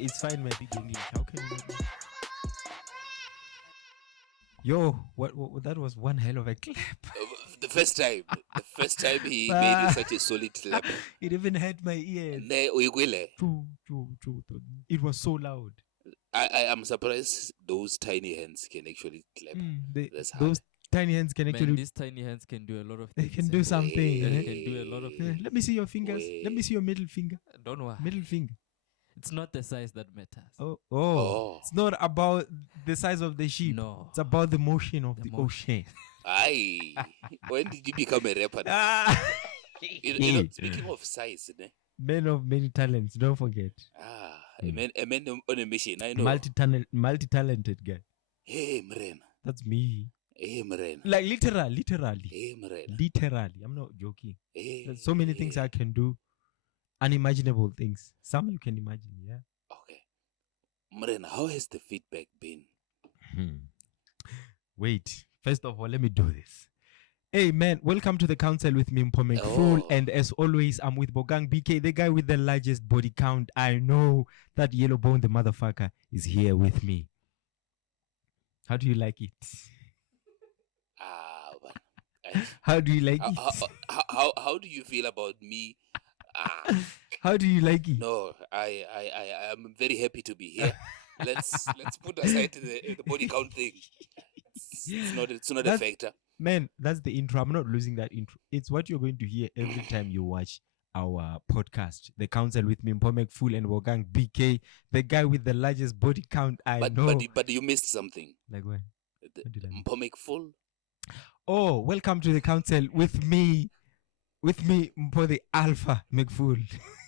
It's fine, my big English. How can you not? Yo, what? That was one hell of a clap. The first time he made such a solid clap. It even hurt my ears. It was so loud. I am surprised those tiny hands can actually clap. Those tiny hands can actually. These tiny hands can do a lot of things. They can do something. They can do a lot of things. Let me see your fingers. Let me see your middle finger. Don't worry. Middle finger. It's not the size that matters. Oh. It's not about the size of the ship. No. It's about the motion of the ocean. Aye. When did you become a rapper? Speaking of size, men of many talents, don't forget. A man on a mission, I know. Multi-talented guy. Hey, Mren. That's me. Hey, Mren. Like literally. Hey, Mren. Literally. I'm not joking. Hey, There's so many things I can do. Unimaginable things. Some you can imagine, yeah. Okay. Mren, how has the feedback been? Wait. First of all, let me do this. Hey, man. Welcome to the Counsel with me, Mpho McFull. And as always, I'm with Bokang BK, the guy with the largest body count. I know that yellow bone, the motherfucker, is here with me. How do you like it? How do you like it? How do you feel about me? How do you like it? No, I am very happy to be here. Let's put aside the body count thing. It's not a factor. Man, that's the intro. I'm not losing that intro. It's what you're going to hear every time you watch our podcast, The Counsel with me, Mpho McFull and Bokang BK, the guy with the largest body count I know. But you missed something. Like what? Mpho McFull. Oh, welcome to the Counsel with me, Mpho the Alpha McFull.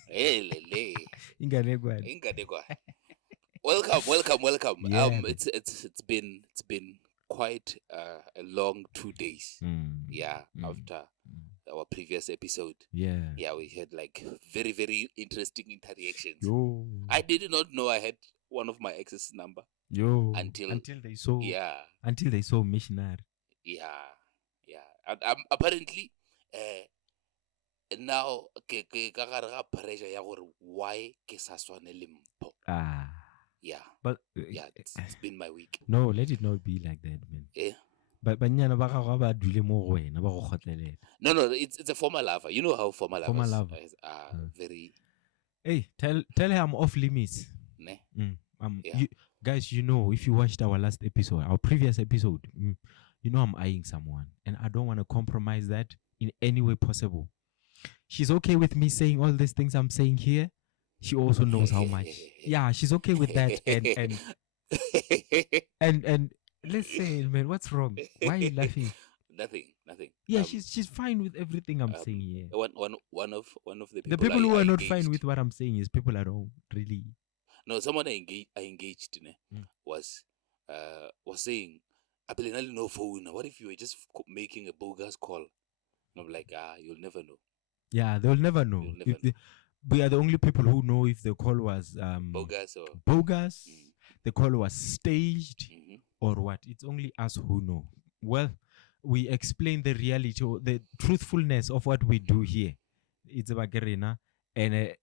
Hey, lele. Inganegwa. Welcome. Yeah. It's been quite a long 2 days. After our previous episode. Yeah, we had like very, very interesting interactions. I did not know I had one of my ex's number. Until they saw. Yeah. Until they saw missionary. Yeah. And apparently, now ke ga pressure ya gore why ke sa swane le Mpho. Yeah. But it's been my week. No, let it not be like that, man. Yeah. But banyana ba gago ba dule mo go wena ba go khotlelela. No, it's a former lover. You know how former lovers are very. Hey, tell her I'm off limits. Ne? Guys, you know, if you watched our last episode, our previous episode, you know I'm eyeing someone, and I don't want to compromise that in any way possible. She's okay with me saying all these things I'm saying here. She also knows how much. Yeah, she's okay with that. And let's say, man, what's wrong? Why are you laughing? Nothing. Yeah, she's fine with everything I'm saying here. One of the people. The people who are not fine with what I'm saying is people I don't really. No, someone I engaged was saying, I believe no phone. What if you were just making a bogus call? And I'm like, you'll never know. Yeah, they'll never know. We are the only people who know if the call was bogus, the call was staged, or what. It's only us who know. Well, we explain the reality, or the truthfulness of what we do here. It's about Gerina and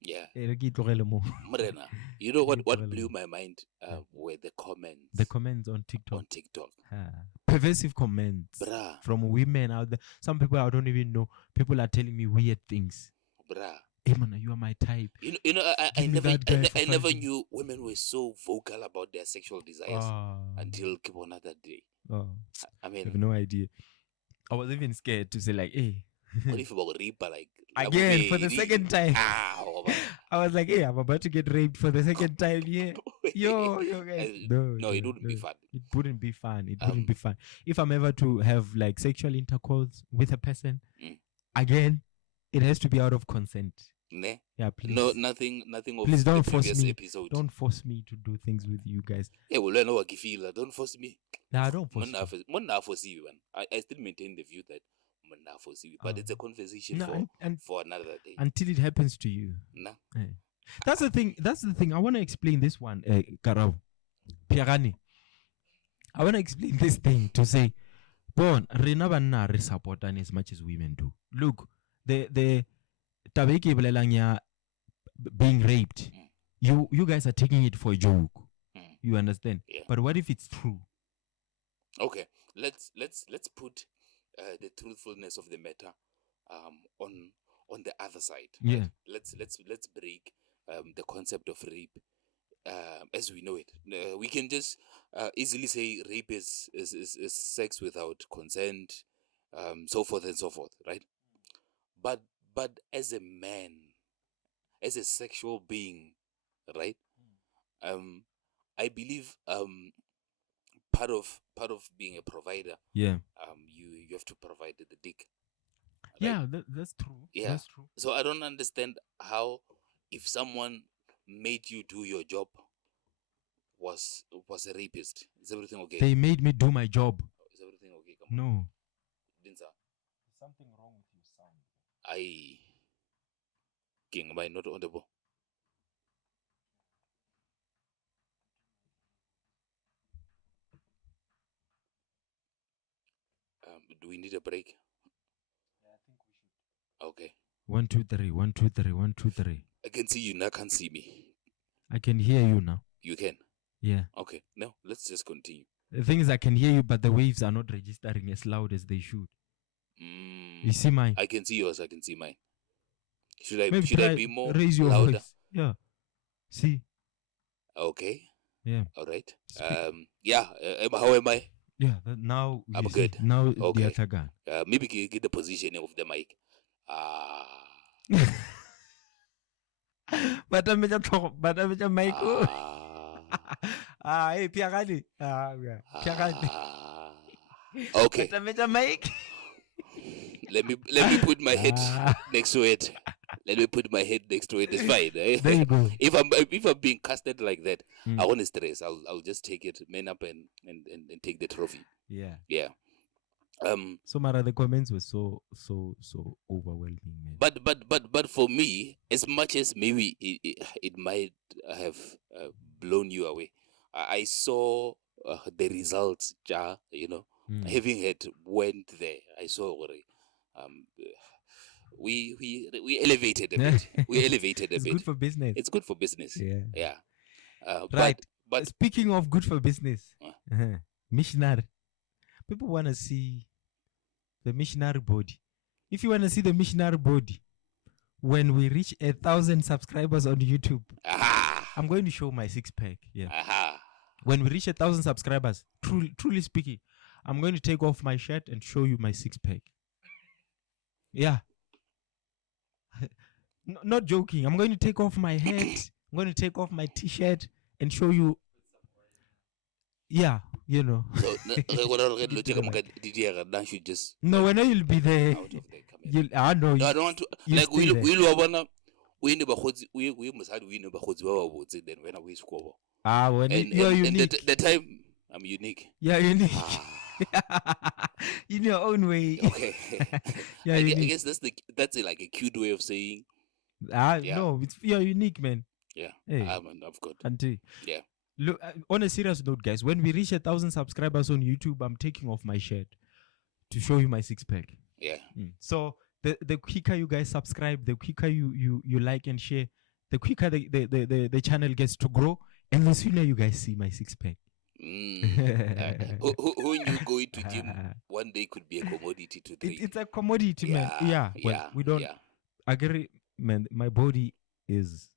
yeah. Mrena, you know what blew my mind were the comments. The comments on TikTok. Pervasive comments from women out there. Some people I don't even know. People are telling me weird things. Hey man, you are my type. You know, I never knew women were so vocal about their sexual desires until Kibona that day. I mean, I have no idea. I was even scared to say like, hey. What if about Reaper, like again for the second time. I was like, hey, I'm about to get raped for the second time. Yeah, yo guys. No, it wouldn't be fun. It wouldn't be fun. It wouldn't be fun. If I'm ever to have like sexual intercourse with a person, again, it has to be out of consent. Ne? Yeah, please. No, nothing of please don't the force previous me. episode. Don't force me to do things with you guys. Yeah, well, I know what you feel. Don't force me. Nah, don't force me. Force you, man. I still maintain the view that not force you, but it's a conversation for another day. Until it happens to you. Nah. Hey. That's the thing. I want to explain this one, Karao. Piagani. I want to explain this thing to say, Bon, Rena banna re support as much as women do. Look, the tabeki belelanya being raped. You guys are taking it for a joke. You understand? Yeah. But what if it's true? Okay, let's put the truthfulness of the matter on the other side. Yeah. Right? Let's break the concept of rape as we know it. We can just easily say rape is sex without consent, so forth and so forth, right? But as a man, as a sexual being, right? I believe part of being a provider, yeah, you have to provide the dick. Right? Yeah, that's true. Yeah, that's true. So I don't understand how, if someone made you do your job, was a rapist. Is everything okay? They made me do my job. Is everything okay? Come no. on. Dinsa. Something wrong with your sound. King, am I not audible? Do we need a break? Yeah, I think we should. Okay. 1, 2, 3. 1, 2, 3. 1, 2, 3. I can see you now. Can't see me. I can hear you now. You can. Yeah. Okay. No, let's just continue. The thing is, I can hear you, but the waves are not registering as loud as they should. You see mine? I can see yours. I can see mine. Should I be more raise your louder? Voice. Yeah. See? Okay. Yeah. All right. Yeah. How am I? Yeah. Now I'm good. Now okay. The other guy. Maybe get the positioning of the mic. But I'm a mic. Hey, Piagani. Piagani. Okay. But I'm a mic. Let me put my head next to it. Let me put my head next to it. It's fine. Eh? There you go. If I'm being casted like that, I won't stress. I'll just take it, man up and take the trophy. Yeah. Yeah. So Mara, the comments were so overwhelming, man. But for me, as much as maybe it might have blown you away, I saw the results. Having had went there, I saw already. We elevated a bit. We elevated a bit. It's good for business. It's good for business. Yeah. Right. But speaking of good for business, missionary. People want to see the missionary body. If you want to see the missionary body, when we reach 1,000 subscribers on YouTube, I'm going to show my 6-pack. Yeah. When we reach 1,000 subscribers, truly speaking, I'm going to take off my shirt and show you my 6-pack. Yeah. Not joking. I'm going to take off my hat. I'm going to take off my T-shirt and show you. Yeah, you know. So, should just. No, when you'll be there. Out of the camera. No, I don't want to. Like we must have then when we score. When you're unique. The time I'm unique. Yeah, unique. In your own way. Okay. Yeah, I guess that's like a cute way of saying. No, you're unique, man. Yeah. Hey, I've got. Auntie. Yeah. Look, on a serious note, guys, when we reach 1,000 subscribers on YouTube, I'm taking off my shirt to show you my 6-pack. Yeah. So the quicker you guys subscribe, the quicker you like and share, the quicker the channel gets to grow, and the sooner you guys see my 6-pack. Who knew going to gym one day could be a commodity to drink? It's a commodity, man. Yeah. Well, we don't agree, man. My body is.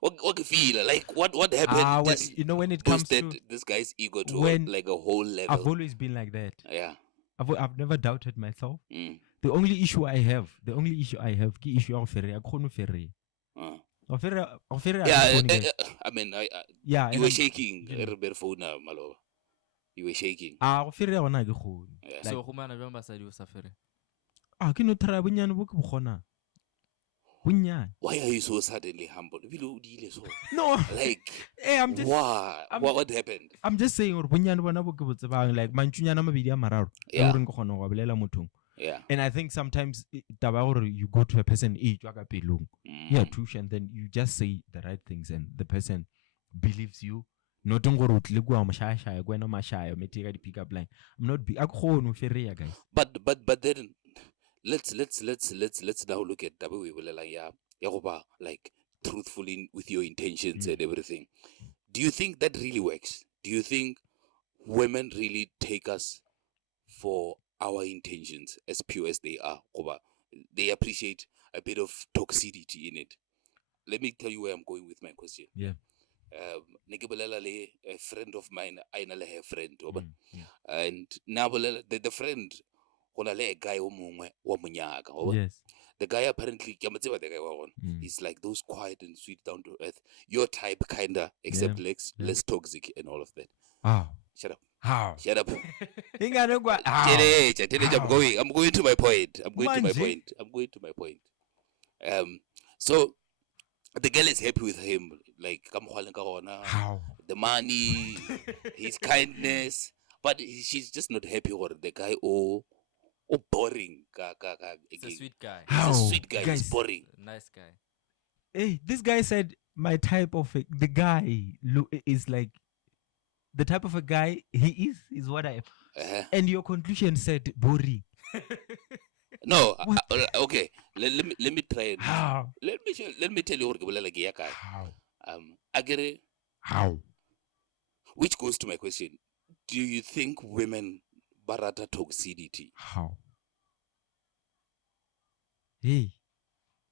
What feel like? What happened? When it comes to this guy's ego to like a whole level. I've always been like that. Yeah. I've never doubted myself. The only issue I have ki issue of ferry. I can't ferry. I mean, yeah, you were shaking. You were shaking. Ferry ona ke khone. So gumana jwa basadi o sa fere. Ke no try bonyane bo ke bogona. Bonyane. Why are you so suddenly humble? No. Like, I'm just what happened? I'm just saying or bonyane bona bo ke botsebang like manchunyana mabedi a mararo. Yeah. Re go go bolela mothong. Yeah. And I think sometimes you go to a person yeah, tush, and then you just say the right things and the person believes you. Not on go to go mashaya, go no mashaya, me take the pickup line. I'm not be guys. But then let's now look at like truthfully with your intentions and everything. Do you think that really works? Do you think women really take us for our intentions as pure as they are? They appreciate a bit of toxicity in it. Let me tell you where I'm going with my question. Yeah. A friend of mine, I know a friend, and now the friend, a guy Yes. The guy apparently, he's like those quiet and sweet, down to earth, your type kinda, except less toxic and all of that. Shut up. How? Shut up. I'm going to my point. So the girl is happy with him, like how? The money, his kindness, but she's just not happy with the guy. Boring. He's a sweet guy. How? He's a sweet guy. Guys, he's boring. Nice guy. Hey, this guy said my type of the guy is like the type of a guy he is what I am. And your conclusion said boring. No, okay. Let me try. How? Let me tell you what How? Agere. How? Which goes to my question: do you think women barata toxicity? How? Hey.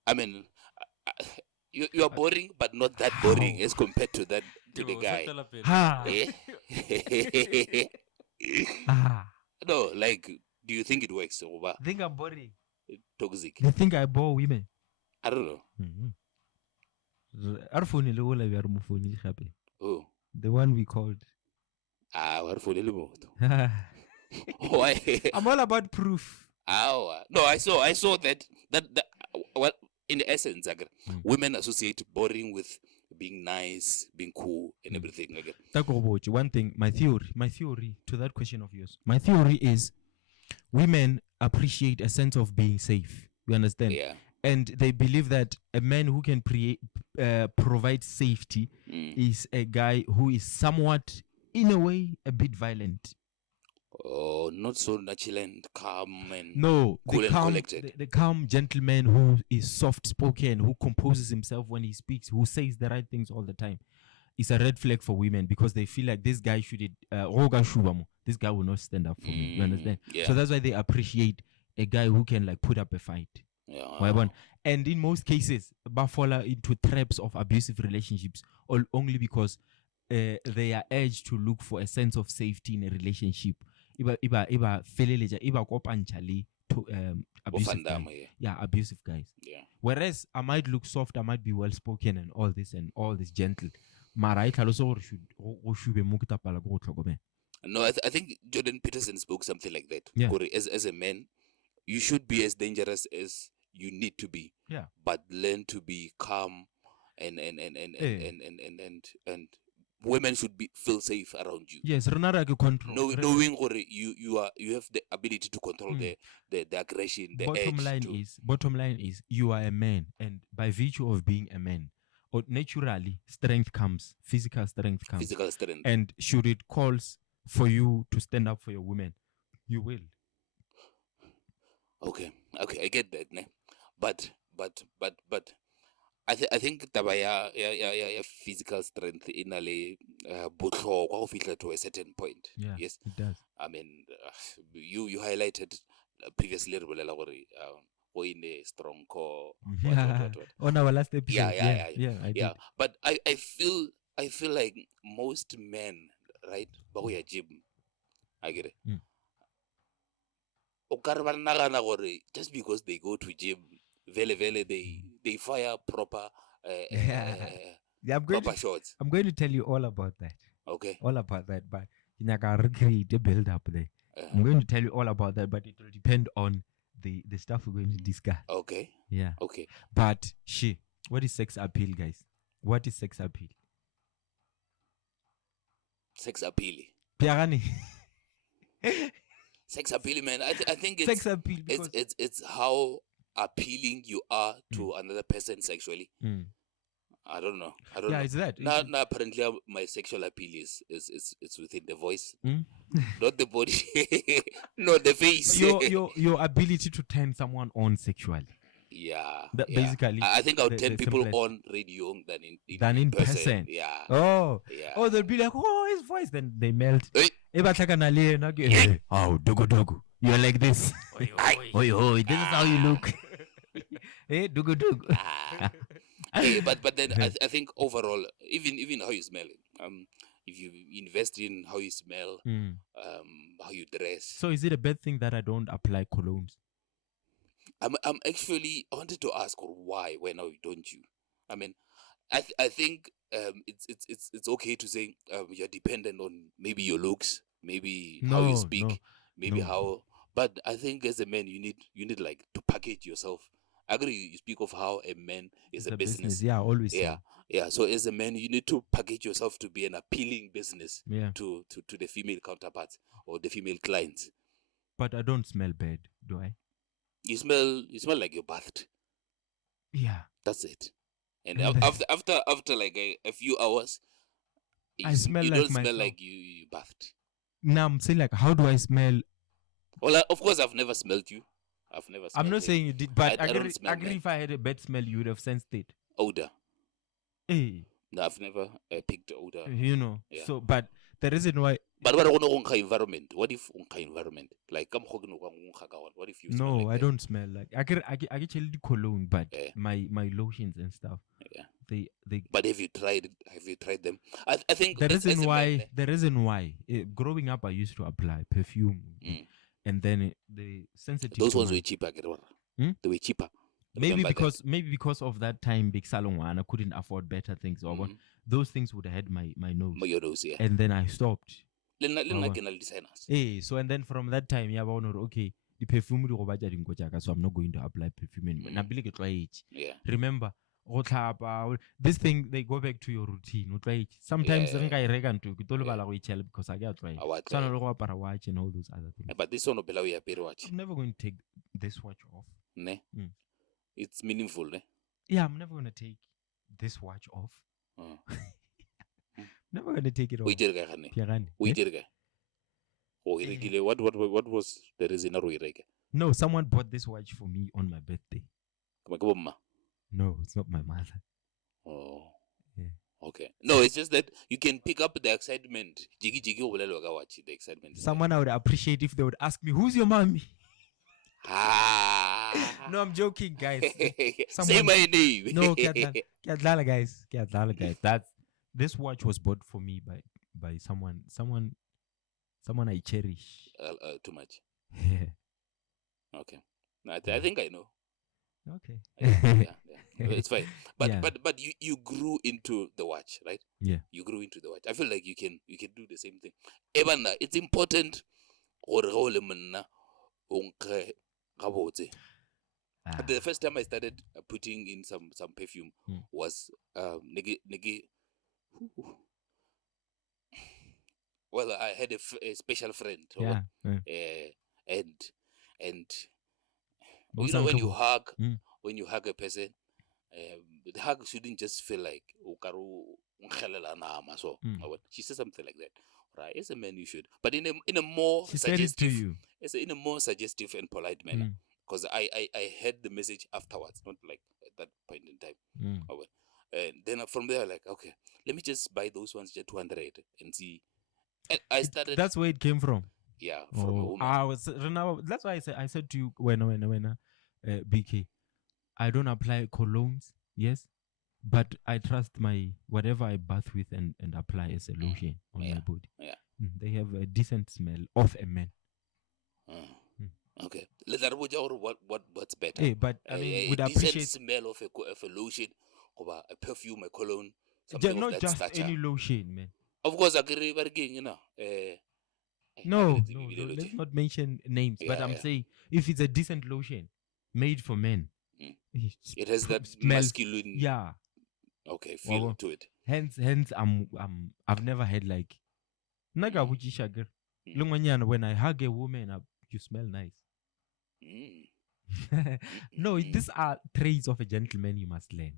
I mean, you are boring, but not that boring as compared to that to the guy. No, like, do you think it works? I think I'm boring. Toxic. You think I bore women? I don't know. Oh. The one we called. Why? I'm all about proof. No, I saw that well, in essence, women associate boring with being nice, being cool, and everything. One thing, my theory to that question of yours, my theory is women appreciate a sense of being safe. You understand? Yeah. And they believe that a man who can provide safety is a guy who is somewhat, in a way, a bit violent. Oh, not so nonchalant, calm and cool and collected. The calm gentleman who is soft-spoken, who composes himself when he speaks, who says the right things all the time, is a red flag for women because they feel like this guy this guy will not stand up for me. You understand? Yeah. So that's why they appreciate a guy who can like put up a fight. Yeah. And in most cases, fall into traps of abusive relationships only because they are urged to look for a sense of safety in a relationship. Abusive guys. Yeah, abusive guys. Yeah. Whereas I might look soft, I might be well spoken and all this gentle. No, I think Jordan Peterson spoke something like that. Yeah. As a man, you should be as dangerous as you need to be. Yeah. But learn to be calm and women should feel safe around you. Yes, control. Knowing you have the ability to control the aggression, the bottom line is you are a man, and by virtue of being a man, or naturally strength comes, physical strength comes. And should it calls for you to stand up for your women, you will. Okay, I get that, ne? But I think taba ya physical strength in a botlhokwa to a certain point. Yeah, yes, it does. I mean, you highlighted previously go in a strong core. What. On our last episode. Yeah. I did. But I feel like most men, right? Gym. I get it. just because they go to gym, they fire proper proper shots. I'm going to tell you all about that. Okay. All about that, but create a build up there. I'm going to tell you all about that, but it will depend on the stuff we're going to discuss. Okay. Yeah. Okay. But what is sex appeal, guys? What is sex appeal? Sex appeal. Piagani. Sex appeal, man. I think it's sex appeal. It's how appealing you are to another person sexually. I don't know. Yeah, it's that. Now apparently my sexual appeal is within the voice, not the body, not the face. Your ability to turn someone on sexually. Yeah. Basically, I think I'll turn people on radio than in person. Yeah. Oh. Yeah. Oh, they'll be like, oh, his voice. Then they melt. Hey. Oh, dogo. You're like this. Oi. This is how you look. Hey, dogo. But then I think overall, even how you smell, if you invest in how you smell, how you dress. So is it a bad thing that I don't apply colognes? I'm actually, I wanted to ask why now don't you? I mean, I think it's okay to say you're dependent on maybe your looks, maybe how you speak, how. But I think as a man, you need like to package yourself. I agree. You speak of how a man is a business. Yeah, always. Yeah. So as a man, you need to package yourself to be an appealing business to the female counterparts or the female clients. But I don't smell bad, do I? You smell like you're bathed. Yeah. That's it. And after like a few hours, you don't smell like you bathed. Now I'm saying, like, how do I smell? Well, of course, I've never smelled you. I'm not saying you did, but I agree if I had a bad smell, you would have sensed it. Odor. Hey. No, I've never picked odor. Yeah. So, but the reason why. But what about environment? What if environment? Like, what if you smell like I don't smell like. I get the cologne, but my lotions and stuff. Yeah. They. But have you tried them? I think the reason why growing up I used to apply perfume. And then the sensitive. Those ones were cheaper. They were cheaper. Maybe because of that time, big salon and I couldn't afford better things. Or what those things would have had my nose. Your nose, yeah. And then I stopped. Designers. So and then from that time, okay, the perfume so I'm not going to apply perfume anymore. Yeah. Remember, this thing they go back to your routine. Sometimes I reckon to because I get try. Watch and all those other things. But this one watch. I'm never going to take this watch off. It's meaningful, ne? Yeah, I'm never going to take this watch off. Never going to take it off. What was the reason? No, someone bought this watch for me on my birthday. No, it's not my mother. Oh. Yeah. Okay. No, it's just that you can pick up the excitement. The excitement. Someone I would appreciate if they would ask me, who's your mommy? No, I'm joking, guys. Say my name. No, guys. This watch was bought for me by someone I cherish. Too much. Yeah. Okay. I think I know. Okay. Yeah. It's fine. But you grew into the watch, right? Yeah. You grew into the watch. I feel like you can do the same thing. Ebana, it's important the first time I started putting in some perfume was well, I had a special friend. Yeah. And you know when you hug a person, the hug shouldn't just feel like she said something like that. Right? As a man you should. But in a more suggestive in a more suggestive and polite manner. Because I heard the message afterwards, not like at that point in time. And then from there, like, okay, let me just buy those ones just 200 and see. And I started. That's where it came from. Yeah, from a woman. That's why I said to you when BK, I don't apply colognes, yes, but I trust my whatever I bath with and apply as a lotion on my body. Yeah, they have a decent smell of a man. Okay. What's better? Hey, but I mean, would a appreciate decent smell of a lotion, or a perfume, a cologne, not of that just stature. any lotion, man. Of course, I agree. You know. No, let's not mention names. But I'm saying if it's a decent lotion made for men, it has that smells, masculine. Yeah. Okay, feel to it. Hence, I've never had like. Naga wuchishager. When I hug a woman, you smell nice. No, these are traits of a gentleman you must learn.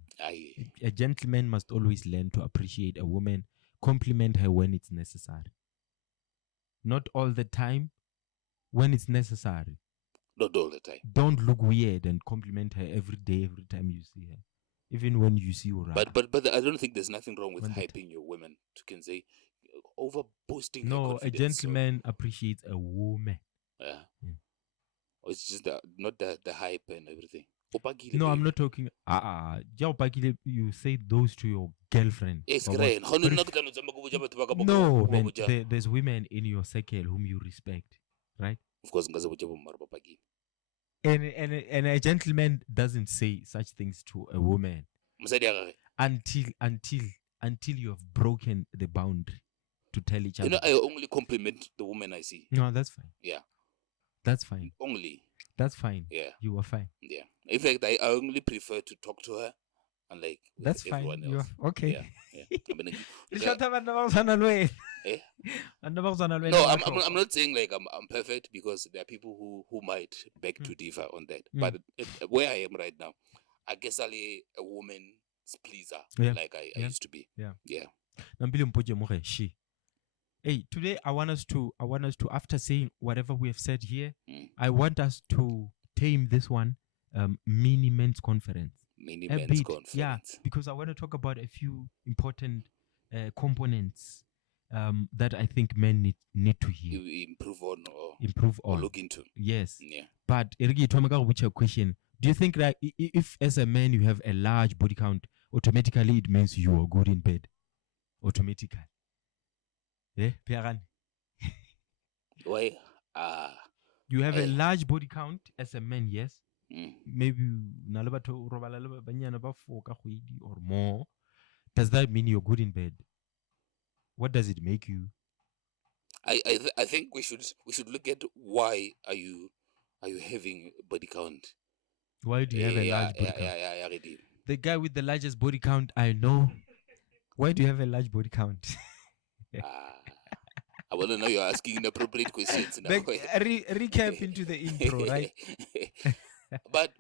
A gentleman must always learn to appreciate a woman, compliment her when it's necessary. Not all the time, when it's necessary. Not all the time. Don't look weird and compliment her every day, every time you see her. Even when you see her. But I don't think there's nothing wrong with hyping your women. You can say over boosting. No, a gentleman appreciates a woman. Yeah. Or it's just not the hype and everything. No, I'm not talking. You say those to your girlfriend. Yes, great. No, man, there's women in your circle whom you respect, right? Of course, and a gentleman doesn't say such things to a woman until you have broken the boundary to tell each other. You know, I only compliment the woman I see. No, that's fine. Yeah. That's fine. Only. That's fine. Yeah. You are fine. Yeah. In fact, I only prefer to talk to her and like with that's fine. Else. You are okay. Yeah. No, I'm not saying like I'm perfect, because there are people who might beg to differ on that. But where I am right now, I guess I'll a woman's pleaser like I used to be. Yeah. Hey, today I want us to after saying whatever we have said here, I want us to tame this one mini men's conference. Mini men's conference. Yeah, because I want to talk about a few important components that I think men need to hear. Improve on. Or look into. Yes. Yeah. But Erigi Tomaga, which a question. Do you think that if as a man you have a large body count, automatically it means you are good in bed? Automatically. Why? You have a large body count as a man, yes. Maybe or more. Does that mean you're good in bed? What does it make you? I think we should look at why are you having body count? Why do you have a large body count? Yeah. The guy with the largest body count I know. Why do you have a large body count? I want to know you're asking inappropriate questions now. Recap into the intro, right? But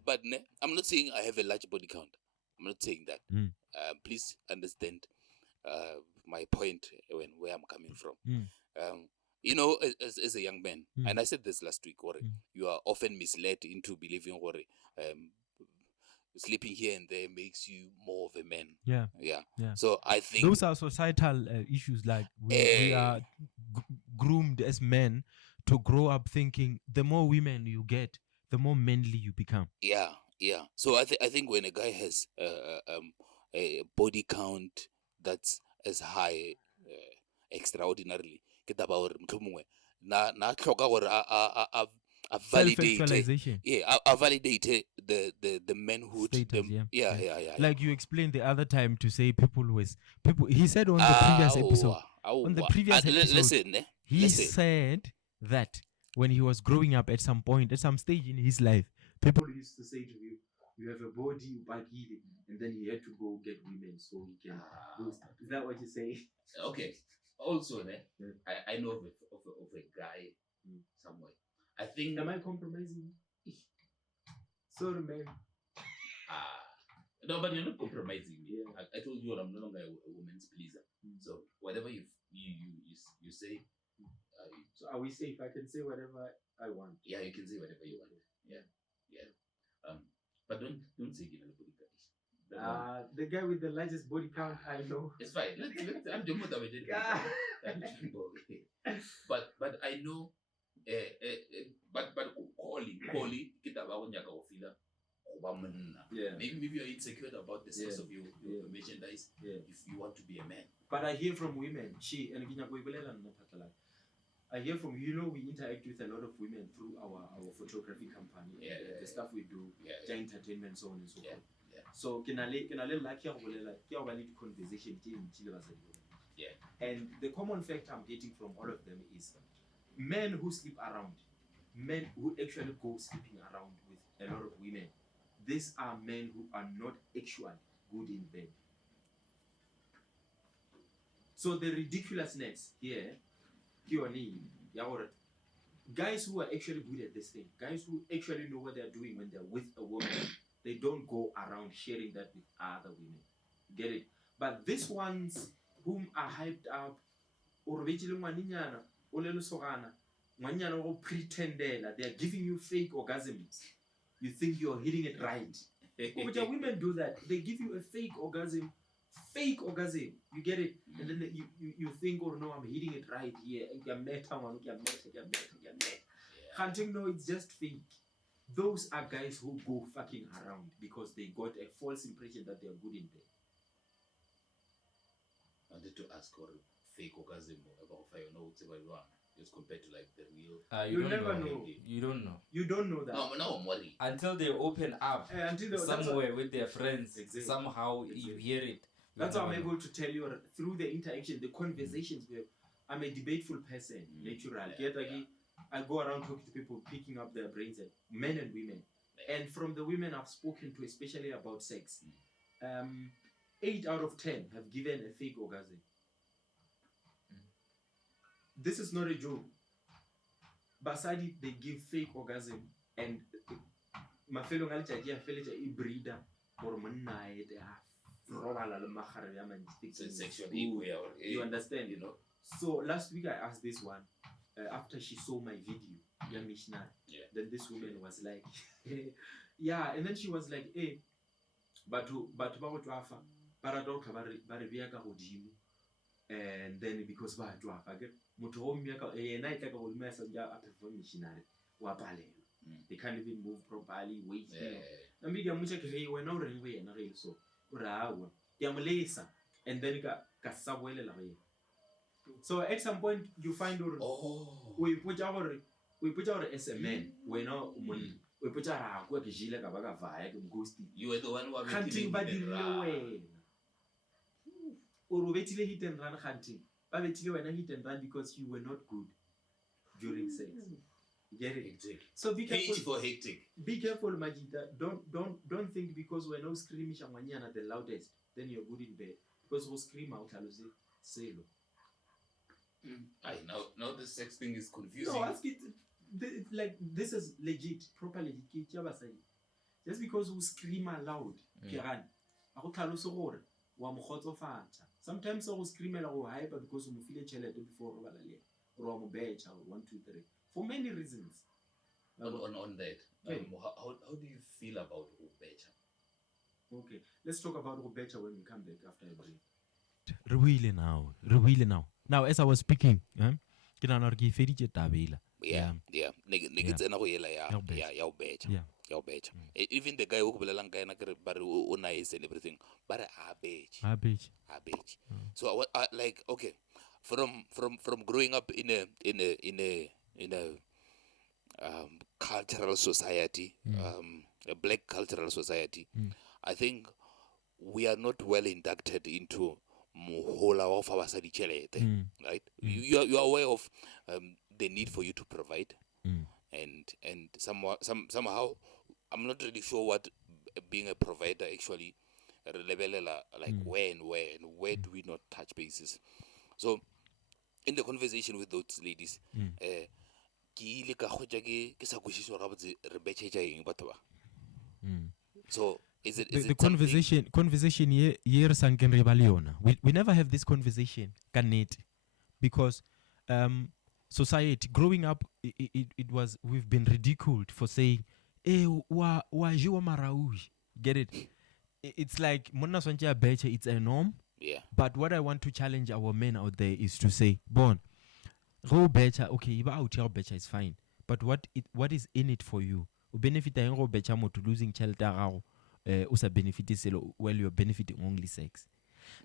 I'm not saying I have a large body count. I'm not saying that. Please understand my point where I'm coming from. You know, as a young man, and I said this last week, you are often misled into believing sleeping here and there makes you more of a man. Yeah. So I think those are societal issues. Like we are groomed as men to grow up thinking the more women you get, the more manly you become. Yeah. So I think when a guy has a body count that's as high, extraordinarily, I validate the manhood status, yeah. Like you explained the other time to say people. He said on the previous episode. On the previous episode, he said that when he was growing up, at some stage in his life, people used to say to him, "You have a body, and then he had to go get women so he can boost." Is that what you say? Okay. Also, I know of a guy somewhere. I think. Am I compromising? Sorry, man. No, but you're not compromising me. Yeah. I told you I'm no longer a woman's pleaser. So whatever you say. So are we safe? I can say whatever I want. Yeah, you can say whatever you want. Yeah. But don't say anybody. The guy with the largest body count I know. It's fine. I'm doing what I did. But I know. But Koli kita ba gonya ka ofila goba monna. Maybe you're insecure about the size of your merchandise if you want to be a man. But I hear from women, I hear from you know we interact with a lot of women through our photography company, the stuff we do, entertainment, so on and so forth. So can I like conversation and the common fact I'm getting from all of them is men who sleep around, men who actually go sleeping around with a lot of women. These are men who are not actually good in bed. So the ridiculousness here, guys who are actually good at this thing, guys who actually know what they're doing when they're with a woman, they don't go around sharing that with other women. Get it? But these ones whom are hyped up, or pretendela, they're giving you fake orgasms. You think you're hitting it right. But women do that. They give you a fake orgasm. You get it? And then you think, oh no, I'm hitting it right here. Hunting, no, it's just fake. Those are guys who go fucking around because they got a false impression that they're good in bed. I wanted to ask for fake orgasm about just compared to like the real. You never know. You don't know. You don't know that. No, I'm worried. Until they open up somewhere with their friends, somehow you hear it. That's why I'm able to tell you through the interaction, the conversations. I'm a debateful person, naturally. I go around talking to people, picking up their brains, men and women. And from the women I've spoken to, especially about sex, 8 out of 10 have given a fake orgasm. This is not a joke. Basadi, they give fake orgasm, and my fellow breeder or you understand, you know. So last week I asked this one after she saw my video, missionary. Then this woman was like, yeah, and then she was like, hey, but and then because they can't even move properly, wait. And then so at some point you find we put our as a man, we know we put our you were the one who hunting by the or hit and run hunting. But hit and run because you were not good during sex. Get it? Exactly. So be careful. For hectic. Be careful, Majida. Don't think because we're no screaming at the loudest, then you're good in bed. Because we'll scream out, I'll say lo. I now the sex thing is confusing. No, ask it. Like this is legit, properly. Just because we scream aloud, sometimes I will scream hyper because we feel a child before or 1, 2, 3 for many reasons. On that, how do you feel about Rubecha? Okay, let's talk about Rubecha when we come back after a break. Really now. Now, as I was speaking, even the guy who will nice and everything, but a bitch. So like, okay, from growing up in a cultural society, a black cultural society, I think we are not well inducted into muhola of our right? You are aware of the need for you to provide, and somehow I'm not really sure what being a provider actually like where do we not touch bases. So in the conversation with those ladies, so is it the conversation here we never have this conversation, because society growing up, it was, we've been ridiculed for saying, hey, get it? It's like it's a norm. But what I want to challenge our men out there is to say, okay, is fine, but what is in it for you? Benefit to losing child usa benefit well, you're benefiting only sex.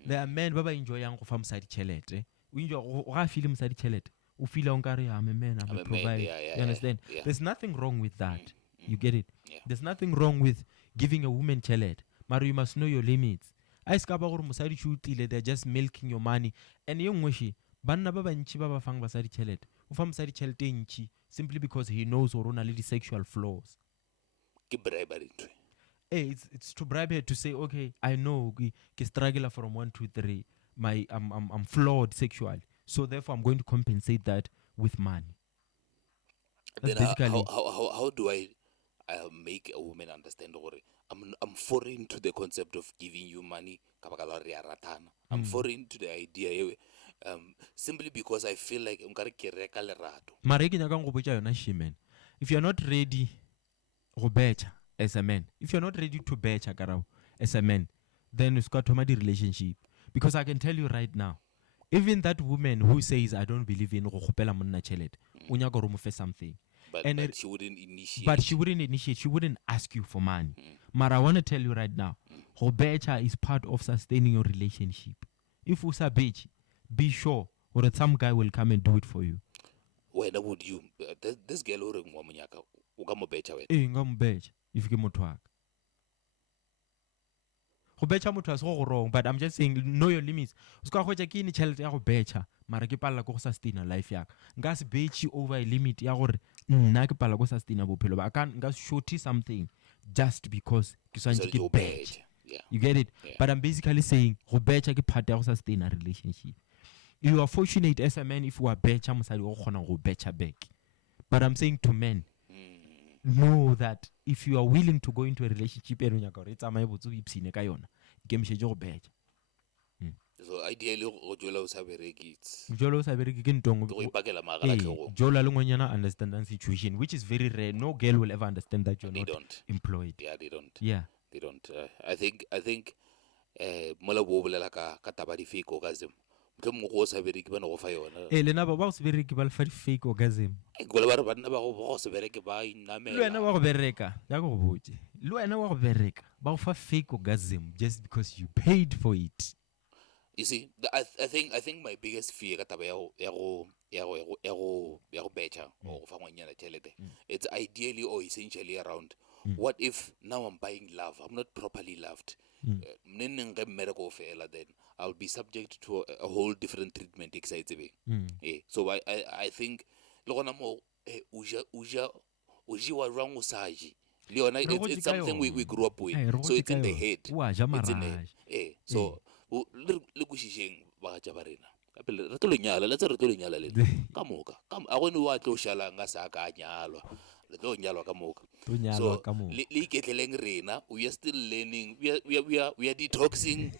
There are men baba enjoy yang farm side chelete. We enjoy film side chelete. feel I'm a man, I'm a provider. You understand? Yeah. There's nothing wrong with that. You get it? Yeah. There's nothing wrong with giving a woman chelet. But you must know your limits. They're just milking your money. And young wishi, banna baba nchi baba fang basari chelet. Ufam sari chelte nchi simply because he knows or on a little sexual flaws. Hey, it's to bribe her to say, okay, I know ki struggle from 1, 2, 3. I'm flawed sexually, so therefore I'm going to compensate that with money. Then how do I make a woman understand? I'm foreign to the concept of giving you money. I'm foreign to the idea. Simply because I feel like if you're not ready to better as a man, if you're not ready to better as a man, then it's got to my relationship. Because I can tell you right now, even that woman who says I don't believe in something, but she wouldn't initiate. But she wouldn't initiate. She wouldn't ask you for money. But I want to tell you right now, Hobecha is part of sustaining your relationship. If you say bitch, be sure or that some guy will come and do it for you. Why would you? This girl who ugamobecha with? Ngamobecha if you get more talk. Hobecha motho is wrong, but I'm just saying know your limits. Uska hoja kini chelete ya hobecha, mara ke palla go sustain life yak. Nga se bechi over a limit ya gore nna ke palla go sustain bophelo ba ka nga shorty something just because ke swantse ke becha. You get it? Yeah. But I'm basically saying hobecha ke part ya go sustain a relationship. You are fortunate as a man if you are becha mosadi go khona go becha back. But I'm saying to men, know that if you are willing to go into a relationship, so ideally, understand that situation, which is very rare. No girl will ever understand that you're not employed. Yeah, they don't. Yeah, they don't. I think. Mola bobolela ka tabadi fake orgasm. Lena ba go se bereke ba le fa fake orgasm. Go le ba re banna ba go se bereke ba inamela. Le wena wa go bereka ya go botse. Le wena wa go bereka ba go fa fake orgasm just because you paid for it. You see, I think my biggest fear ka taba ya go becha or fa ngwanyana tšhelete. It's ideally or essentially around what if now I'm buying love, I'm not properly loved. Then I'll be subject to a whole different treatment. So I think it's something we grew up with. So it's in the head. It's in the head. So so we are still learning. We are detoxing.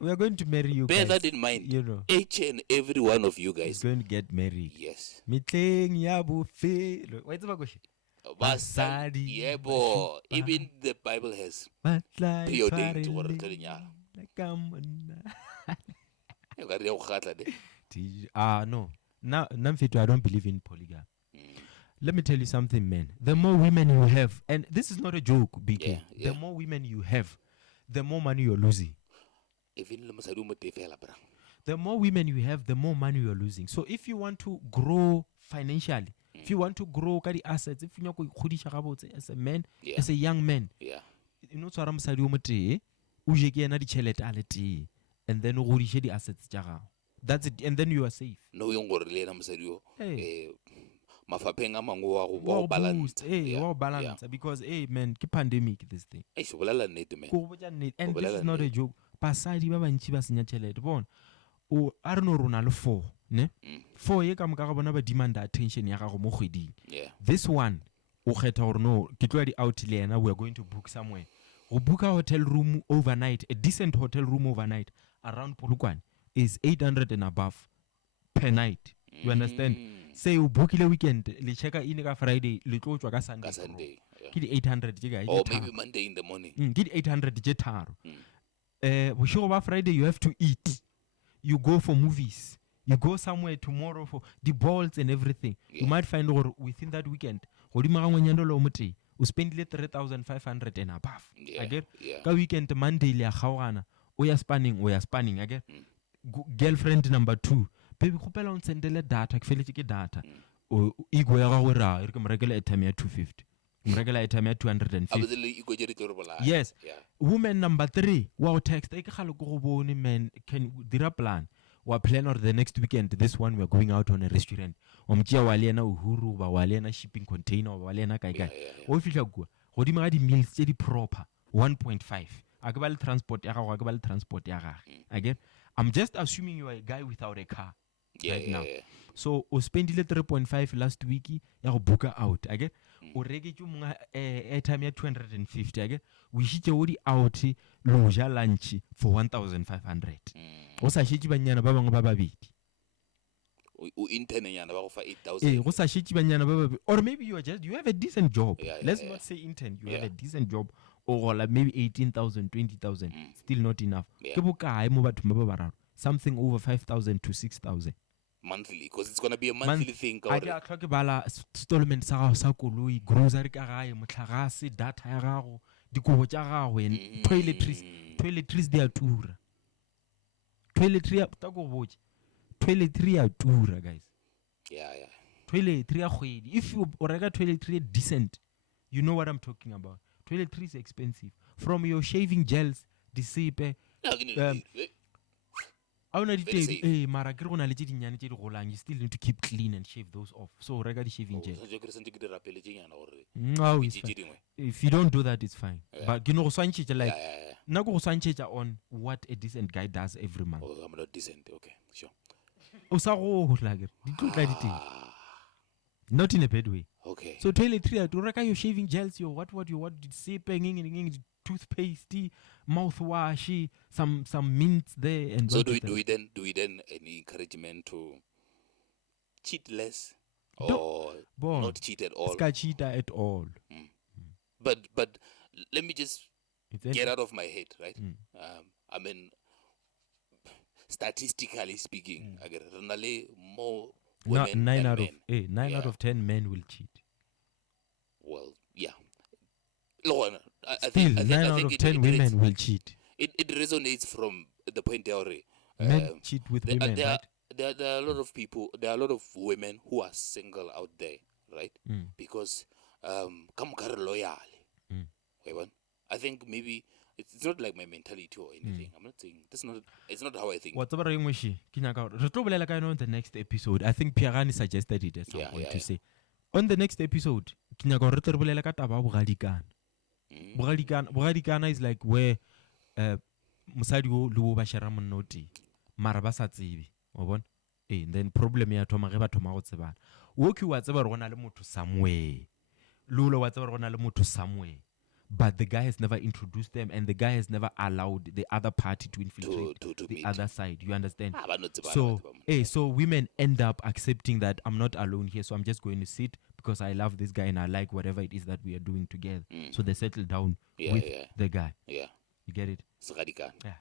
We are going to marry you. Bear that in mind. You know, each and every one of you guys is going to get married. Yes. Even the Bible has preordained to no. Now, I don't believe in polygamy. Let me tell you something, man. The more women you have, and this is not a joke, BK. The more women you have, the more money you're losing. The more women you have, the more money you're losing. So if you want to grow financially, if you want to grow the assets, if you want to as a man, as a young man, you know, and then the assets. That's it, and then you are safe. No, you balance. Because man, keep pandemic this thing. And this is not a joke. Pasadi baba nchiba sinya chelete. Bon, o arno ronalo 4, ne? 4 ye kam ka bona ba demand attention ya gago mo kgweding. This one, o kgetha or no, ke tlo di out le ena, we are going to book somewhere. O book a hotel room overnight, a decent hotel room overnight around Polokwane is 800 and above per night. You understand? Say you book the weekend, le check in ka Friday, le tlo tswa ka Sunday. Ke 800 or maybe Monday in the morning. Ke 800 je tharo. We show about Friday you have to eat. You go for movies. You go somewhere tomorrow for the balls and everything. You might find or within that weekend, you spend 3,500 and above. Again, ka weekend Monday le gaogana, we are spanning again. Girlfriend number 2 baby khopela on sendele data ke feletse ke data o ego ya gago ra re ke mrekela airtime ya 250 mrekela airtime ya 250 yes woman number 3 wa o text e ke gale go bone man can dira plan wa plan or the next weekend this one we are going out on a restaurant o mtsia wa le ena uhuru ba wa le ena shipping container wa le ena kai o fihla go godimo ga di meals tse di proper 1.5 a ke ba le transport ya gago a ke ba le transport ya gage again I'm just assuming you are a guy without a car right now. So o spendile 3.5 last week ya go booka out again o reke ke monga airtime ya 250 again we shitse o di out lo ja lunch for 1500 o sa shitse banyana ba bangwe ba babedi o intern nyana ba go fa 8000 go sa shitse banyana ba babedi or maybe you have a decent job let's not say intern you have a decent job or like maybe 18,000 20,000 still not enough ke bokae mo batho ba bararo something over 5,000 to 6,000 monthly because it's going to be a monthly thing ka gore a tlhoke bala installment sa gago sa koloi grocery ka gae motlhagase data ya gago dikobo tša gago toiletries di a tura toiletry ta go botse toiletry ya tura guys toiletry ya kgwedi if you reka toiletry decent you know what I'm talking about toiletry is expensive from your shaving gels disepe mara ke re go na le tse dinnyane tse di golang you still need to keep clean and shave those off so reka di shaving gel if you don't do that it's fine but you know go swantšhetša like nna go swantšhetša on what a decent guy does every month I'm not decent okay sure o sa go hotla ke di tlotla di teng not in a bad way okay so toiletry to reka your shaving gels your what you want sepe toothpaste mouthwash some mints there and so do we then any encouragement to cheat less or not cheat at all cheat at all but let me just get out of my head right I mean statistically speaking more women 9 out of 10 men will cheat well yeah I think 9 out of 10 women will cheat. It resonates from the point where men cheat with women, there, right? There are a lot of people, there are a lot of women who are single out there, right? Because come loyal. I think maybe it's not like my mentality or anything. I'm not saying it's not how I think. What's about English? In the next episode, I think Pierani suggested it at some point to say on the next episode, Bogadikana is like where mosadi o le ba shera monnoti mara ba sa tsebe o bona then problem ya thoma ge ba thoma go tsebana o ke wa tseba re gona le motho somewhere lulo wa tseba re gona le motho somewhere but the guy has never introduced them and the guy has never allowed the other party to infiltrate to the meet. other side you understand so so women end up accepting that I'm not alone here so I'm just going to sit because I love this guy and I like whatever it is that we are doing together so they settle down with the guy you get it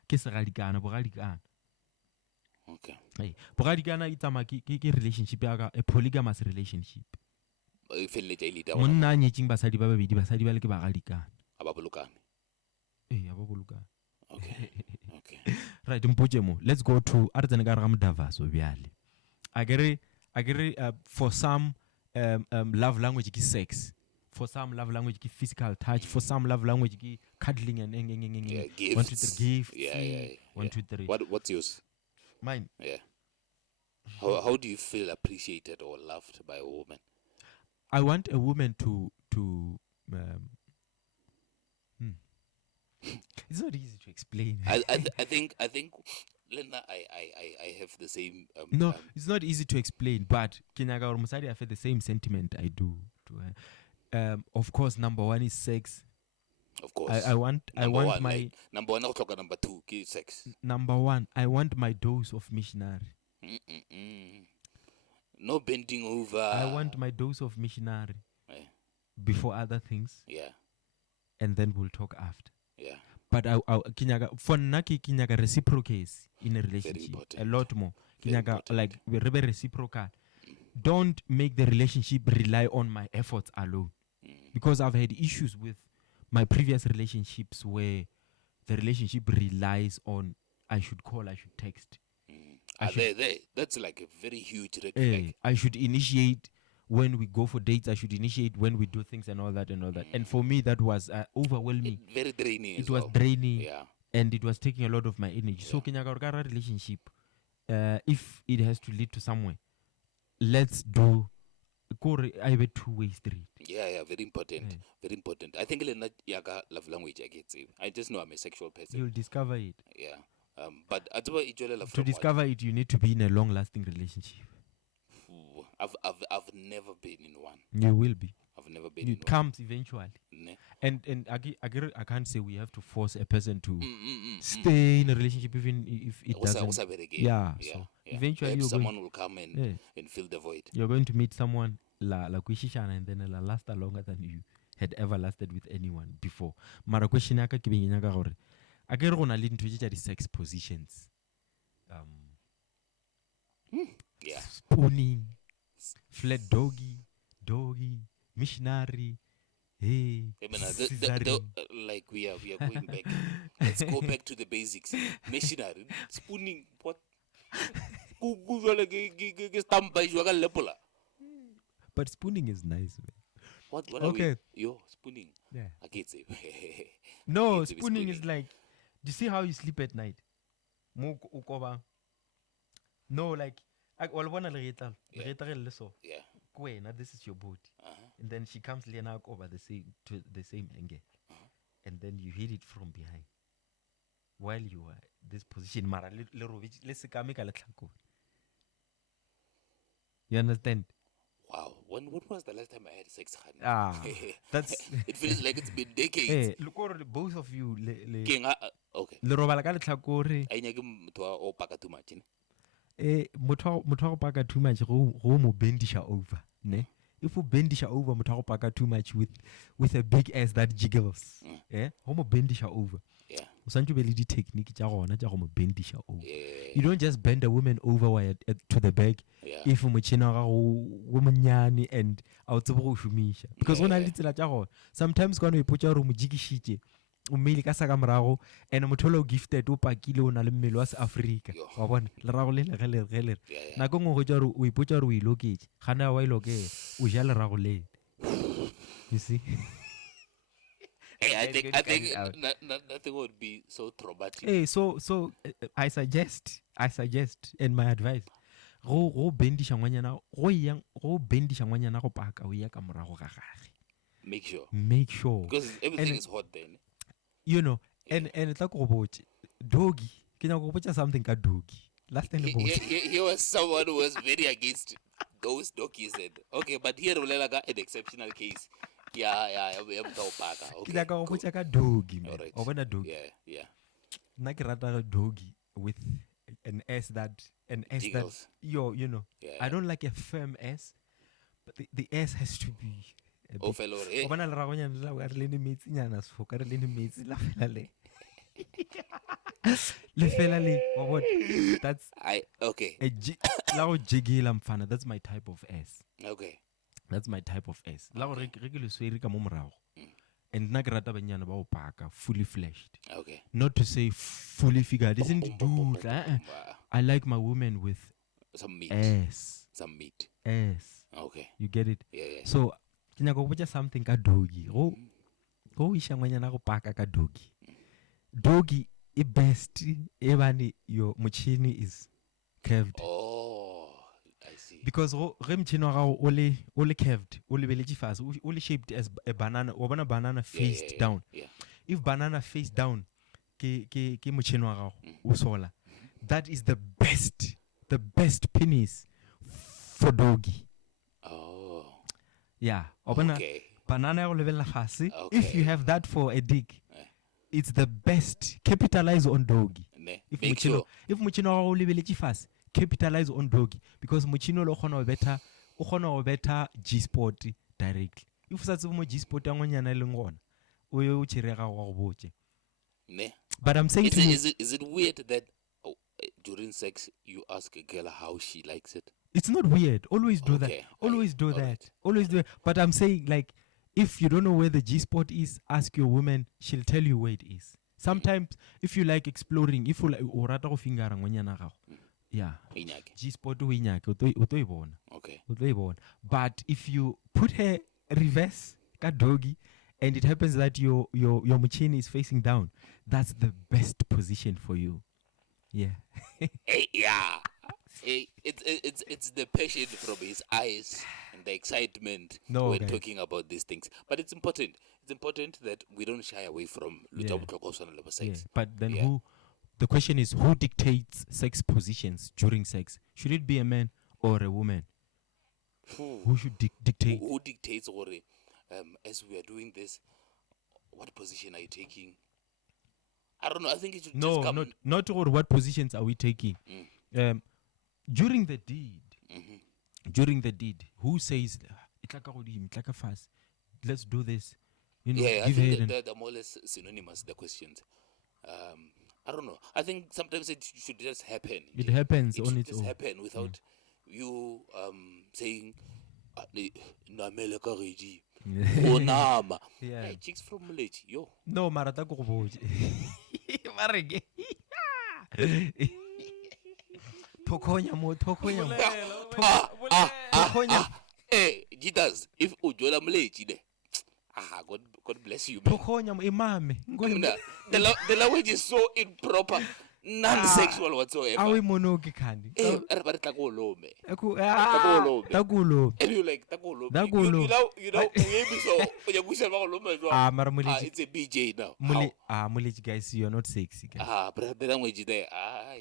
ke segadikana bogadikana okay bogadikana itama ke relationship ya ka a polygamous relationship monna a nyetseng basadi ba babedi basadi ba le ke bagadikana aba bolokane okay right mpotse mo let's go to a re tsene ka re ga modavaso bjale a kere for some love language ki sex for some love language ki physical touch for some love language ki cuddling and 1 2 3 gift 1 2 3 what's yours mine how do you feel appreciated or loved by a woman I want a woman to it's not easy to explain I think Lena, I have the same. No, it's not easy to explain, but Kinyaga or Musadi have the same sentiment I do to her. Of course, number one is sex. Of course, I want my like, number one. I'll talk number two. Sex. Number one, I want my dose of missionary. No bending over. I want my dose of missionary before other things. Yeah, and then we'll talk after. Yeah. But Kinyaga for Naki Kinyaga reciprocates in a relationship a lot more. Kinyaga like we're reciprocal. Don't make the relationship rely on my efforts alone. Because I've had issues with my previous relationships where the relationship relies on I should call, I should text. That's like a very huge red flag. I should initiate when we go for dates. I should initiate when we do things and all that and all that. And for me, that was overwhelming. Very draining. It was draining. Yeah. And it was taking a lot of my energy. So, Kenyaka relationship, if it has to lead to somewhere, let's do I have a two-way street. Yeah, very important. Very important. I think yaga love language I just know I'm a sexual person. You'll discover it. Yeah. But to discover it, you need to be in a long-lasting relationship. I've never been in one. You will be. I've never been in one. It comes eventually. And I can't say we have to force a person to stay in a relationship even if it doesn't. So eventually someone will come and fill the void. You're going to meet someone and then it'll last longer than you had ever lasted with anyone before. Mara question yaka ke beng nyaka gore a ke re gona le ntho tse di sex positions. Spooning, flat doggy, missionary. Hey, like we are going back. Let's go back to the basics. Missionary, spooning, what? But spooning is nice, man. What okay. Spooning. Yeah. I can't say. No, spooning is like, do you see how you sleep at night? No, like, yeah. This is your boat. And then she comes lean out over the same angle. And then you hit it from behind. While you are this position, you understand? Wow. What was the last time I had sex? That's it feels like it's been decades. Hey, look, both of you. Okay. Motho paka too much go mo bendisha over, ne? If you bendisha over motho paka too much with a big ass that jiggles, go mo bendisha over. Yeah. Usantu be le di technique tja gona tja go mo bendisha over. You don't just bend a woman over to the back. If mochina ga go monyane and a tsebo go shumisha, because gona le tsela tja gona sometimes gona ipotsa re mo jigishitse umile ka saka morago and motholo gifted o pakile o na le mmele wa se Africa wa bona le rago le gele nako ngwe go tja re o ipotsa re o iloketse gana wa ilokela o ja le rago le, you see. Hey, I think nothing would be so traumatic. Hey, so I suggest and my advice go bendisha ngwanyana go bendisha ngwanyana go paka o ya ka morago ga gage. Make sure because everything is hot then. You know, and it's like doggy. Can you go something ka doggy? Last time he was someone who was very against those doggies. Okay, but here we like an exceptional case. Yeah. Okay. Kila ka go ka doggy. Over doggy. Yeah. Na ke rata doggy with an S that Jiggles. that you know. Yeah. I don't like a firm S, but the S has to be. Okay. That's okay. That's my type of S. Okay. That's my type of S. And nagrata banyana ba opaka fully fleshed. Okay. Not to say fully figured. Isn't dude? I like my woman with some meat. S. Some meat. S. Okay. You get it? Yeah. So something ka doggy. Go isha ngwanyana go paka ka doggy. Doggy e best ebani your muchini is curved. Oh, I see. Because re mchini wa gago ole curved, ole beleji fast, ole shaped as a banana, o bona banana face down. Yeah. If banana face down ke muchini wa gago o sola. That is the best penis for doggy. Oh. Yeah. Okay. Banana o lebella fase. If you have that for a dick, it's the best. Capitalize on doggy. If muchino o lebeletse fase, capitalize on doggy because muchino lo khona better G-spot directly. If sa tsebo mo G-spot a ngonyana le ngona o yo tshirega go botse. But I'm saying is it weird that during sex you ask a girl how she likes it? It's not weird. Always do that. Always do that. But I'm saying, like, if you don't know where the G-spot is, ask your woman. She'll tell you where it is. Sometimes, if you like exploring, if you like orata go fingara ngonyana gago, Yeah. Inyake. G-spot uinyake utoyibona. Okay. Utoyibona. But if you put her reverse ka doggy and it happens that your muchini is facing down, that's the best position for you. Yeah. Yeah. It's the passion from his eyes and the excitement when talking about these things. But it's important. It's important that we don't shy away from sex. Yeah. But then the question is, who dictates sex positions during sex? Should it be a man or a woman? Who should dictate? Who dictates, or as we are doing this, what position are you taking? I don't know. I think it should just come. Not what positions are we taking. During the deed, who says, fast, let's do this? You know, I think they're more or less synonymous, the questions. I don't know. I think sometimes it should just happen. It happens on its own. It should just happen without you saying, Namele Kariji. Oh, Nama. Hey, chicks from Malaysia. Yo. No, Marata Goboji. Marege. Tokonya. Hey, Jesus, if Ujola Malaysia, God bless you, man. Tokonya imame. The language is so improper, non-sexual whatsoever. Awe monoki kandi. Takulo. And you like takulo. You know, it's a BJ now. Mulech guys, you're not sexy, guys. But the language there.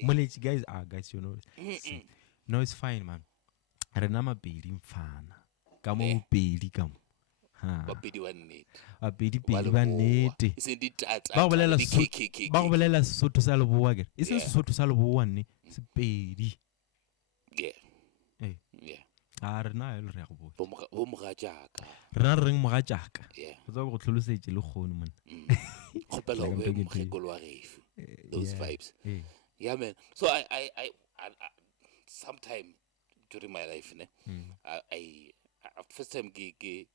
Mulech guys, guys, you know. No, it's fine, man. Renama Bedi Mfana. Kamo Bedi Kam. Babidi wanete. Babidi wanete. Ba bolela Sesotho sa Leboa ke. Is Sesotho sa Leboa ne? Se Pedi. Yeah. Yeah. Rena e le re go botsa. Bo mogajaka. Rena reng mogajaka. Yeah. Go tlholosetse le gone man. Khopela o be mogekolo wa refu. Those vibes. Yeah, man. So I sometime during my life, I first time give in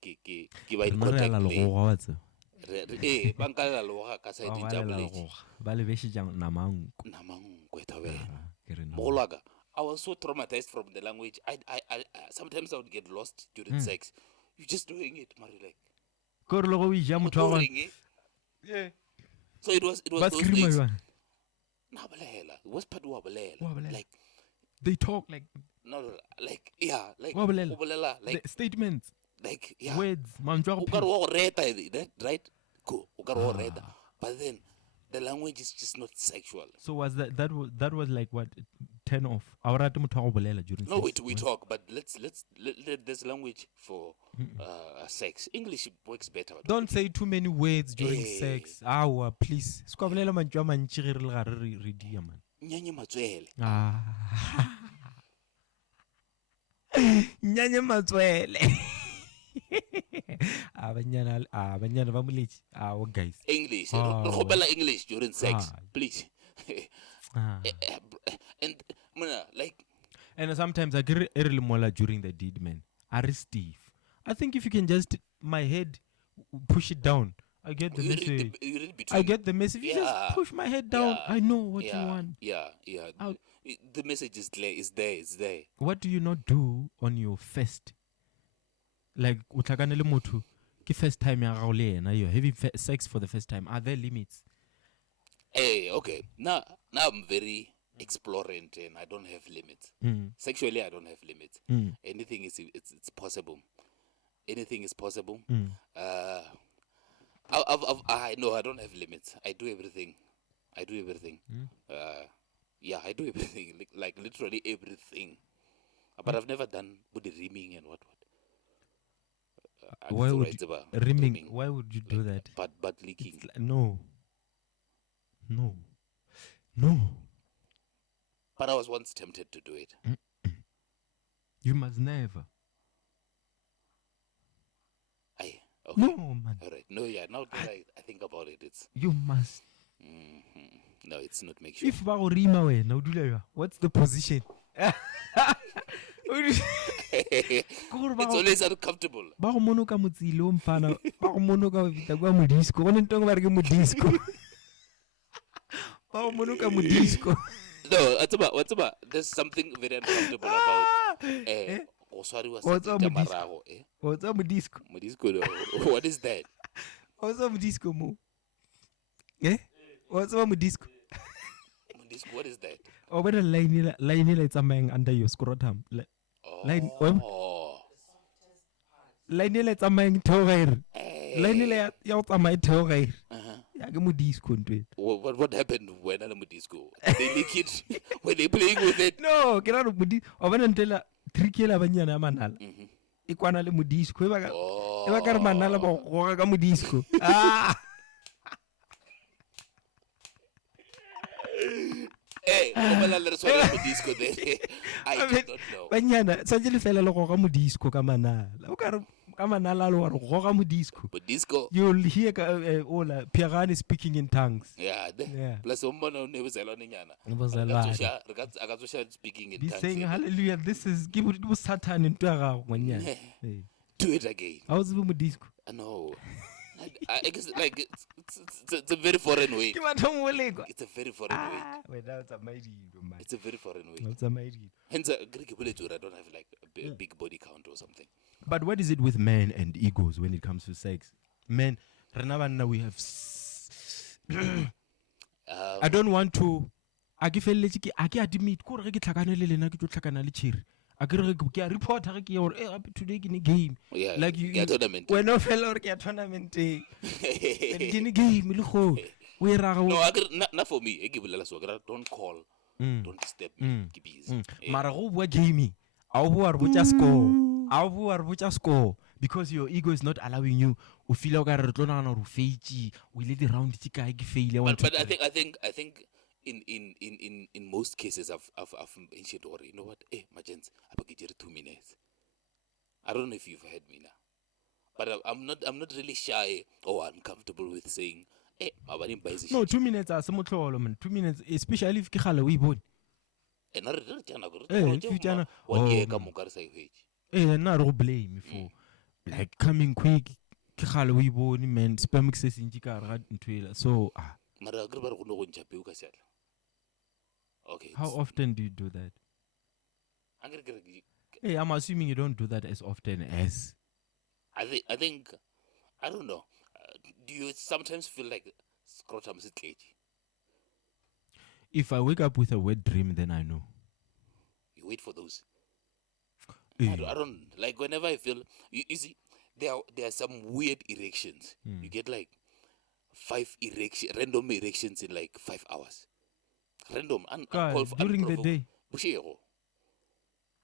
contact I was so traumatized from the language. I sometimes I would get lost during sex. You're just doing it, Marilek. Yeah. So it was those things. It was like they talk like like like statements, like words, right? Cool. But then the language is just not sexual. So was that was like what 10 off? During no, we talk, but let's let this language for sex. English works better. Don't say too many words during sex. Please. Nyanye matswele. Nyanye matswele. Abanyana ba Mulech. Guys. English. English during sex, please. And sometimes I get early mola during the deed, man. Steve. I think if you can just my head push it down, I get the message. I get the message. You just push my head down. I know what you want. Yeah. The message is there. It's there. What do you not do on your first? Like utlakanele motho ke first time ya gago le yena you're having sex for the first time. Are there limits? Hey, okay. Now I'm very explorant and I don't have limits. Sexually, I don't have limits. Anything is it's possible. Anything is possible. I know I don't have limits. I do everything. I do everything. Like literally everything. But I've never done body reaming and what. Why would you, reaming? Why would you do that? Butt leaking. No. But I was once tempted to do it. You must never. Okay. No, man. All right. No, yeah. Now that I think about it, it's. You must. No, it's not make sure. If Baurima way, now do what's the position? It's always uncomfortable. Bagomonoka mutsilo mfana. Bagomonoka vitagwa Modisko. Wanentonga barge Modisko. Bagomonoka Modisko. No, what's about? There's something very uncomfortable about. Sorry, What's up, Modisko? What's up, Modisko? Modisko, what is that? What's up, Modisko, mo? What's up, Modisko? Modisko, what is that? Oh, but the line is under your scrotum. Line is a Line What happened when I'm Modisko? They lick it when they playing with it. No, get out of Modisko. I went and tell 3 kilo banyana manal. Ikwana le Modisko. Eba ka re manala ba go ka Modisko. Hey, I did not know. Banyana, sa jele fela le go ka Modisko ka manala. O ka re ka manala le wa go ka Modisko. Modisko. You'll hear Ola Pierani speaking in tongues. Yeah. Plus someone never said on Yana. Speaking in tongues. Saying hallelujah, this is give Satan into a do it again. I was with Modisko. I know. I guess like it's a very foreign way. It's a very foreign way. It's a very foreign way. Hence, Greek village I don't have like a big body count or something. But what is it with men and egos when it comes to sex? Men, we have. I don't want to. I give a little. I get admit. I get report today in a game. Yeah, like you tournament. When no fellow get tournament. In a game, no, not for me. I give a little. Don't call. Don't disturb me. Keep easy. Marago wa game. Our score. Because your ego is not allowing you. We feel like we let the round failure. But I think. In most cases I've mentioned or you know what? My gents, I will get 2 minutes. I don't know if you've heard me now. But I'm not really shy or uncomfortable with saying, no, 2 minutes are some 2 minutes, especially if Kihalo we born. Not blame for like coming quick, Kihalo we born man spam access in Jika so okay. How often do you do that? Hey, I'm assuming you don't do that as often as. I think, I don't know. Do you sometimes feel like scrotum is cagey? If I wake up with a wet dream, then I know. You wait for those. I don't like whenever I feel. You see, there are some weird erections. You get like 5 random erections in like 5 hours. Random during the day.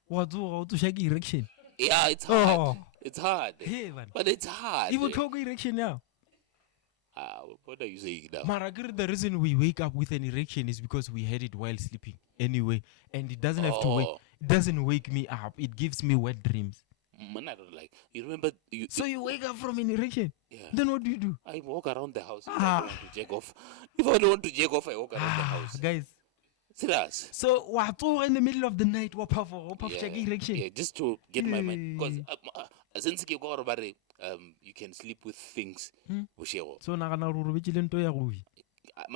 What to shake erection? Yeah, it's hard. It's hard. Hey, but it's hard. You will talk erection now. What are you saying now? Maragir, the reason we wake up with an erection is because we had it while sleeping anyway, and it doesn't have to wake. It doesn't wake me up. It gives me wet dreams. Man, I don't like. You remember? So you wake up from an erection? Yeah. Then what do? I walk around the house. If I want to jack off. If I don't want to jack off, I walk around the house. Guys. Serious. So what? In the middle of the night, what puff check erection? Yeah, just to get my mind. Because since you go about it, you can sleep with things. So my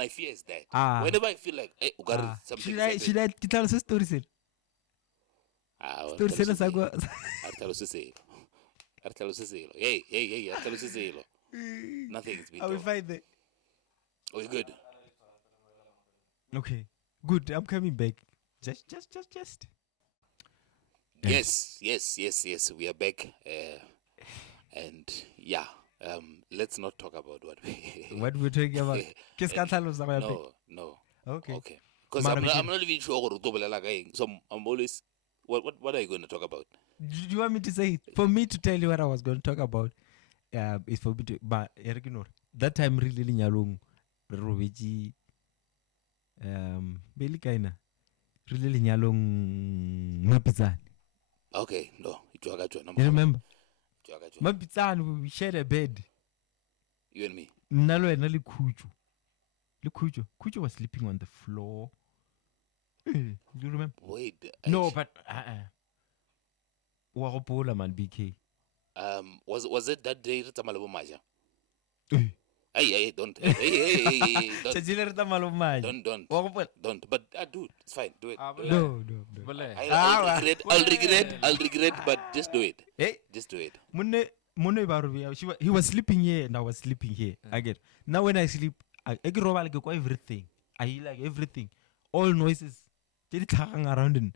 fear is that whenever I feel like something. Should I tell us a story? Hey, nothing is being I will find it. Oh, you're good. Okay. Good. I'm coming back. Just. Yes. We are back. And yeah. Let's not talk about what we're talking about. No. Okay. Because I'm not even sure. So I'm always. What are you going to talk about? Do you want me to say it? For me to tell you what I was going to talk about, is for me to. But that time really nyalong Roveji. Belikaina. Really nyalong Mapizan. Okay, no. You remember? Mapizan, we shared a bed. You and me. Nalo and Nali Kuju. Kuju was sleeping on the floor. Do you remember? Wait. No, but Waropola man BK. Was it that day that Maja? Hey, don't. Hey, don't. Don't. But dude, it's fine. Do it. No. I'll regret, but just do it. Hey, just do it. He was sleeping here and I was sleeping here. I get. Now when I sleep, I like everything. I like everything. All noises. Around him.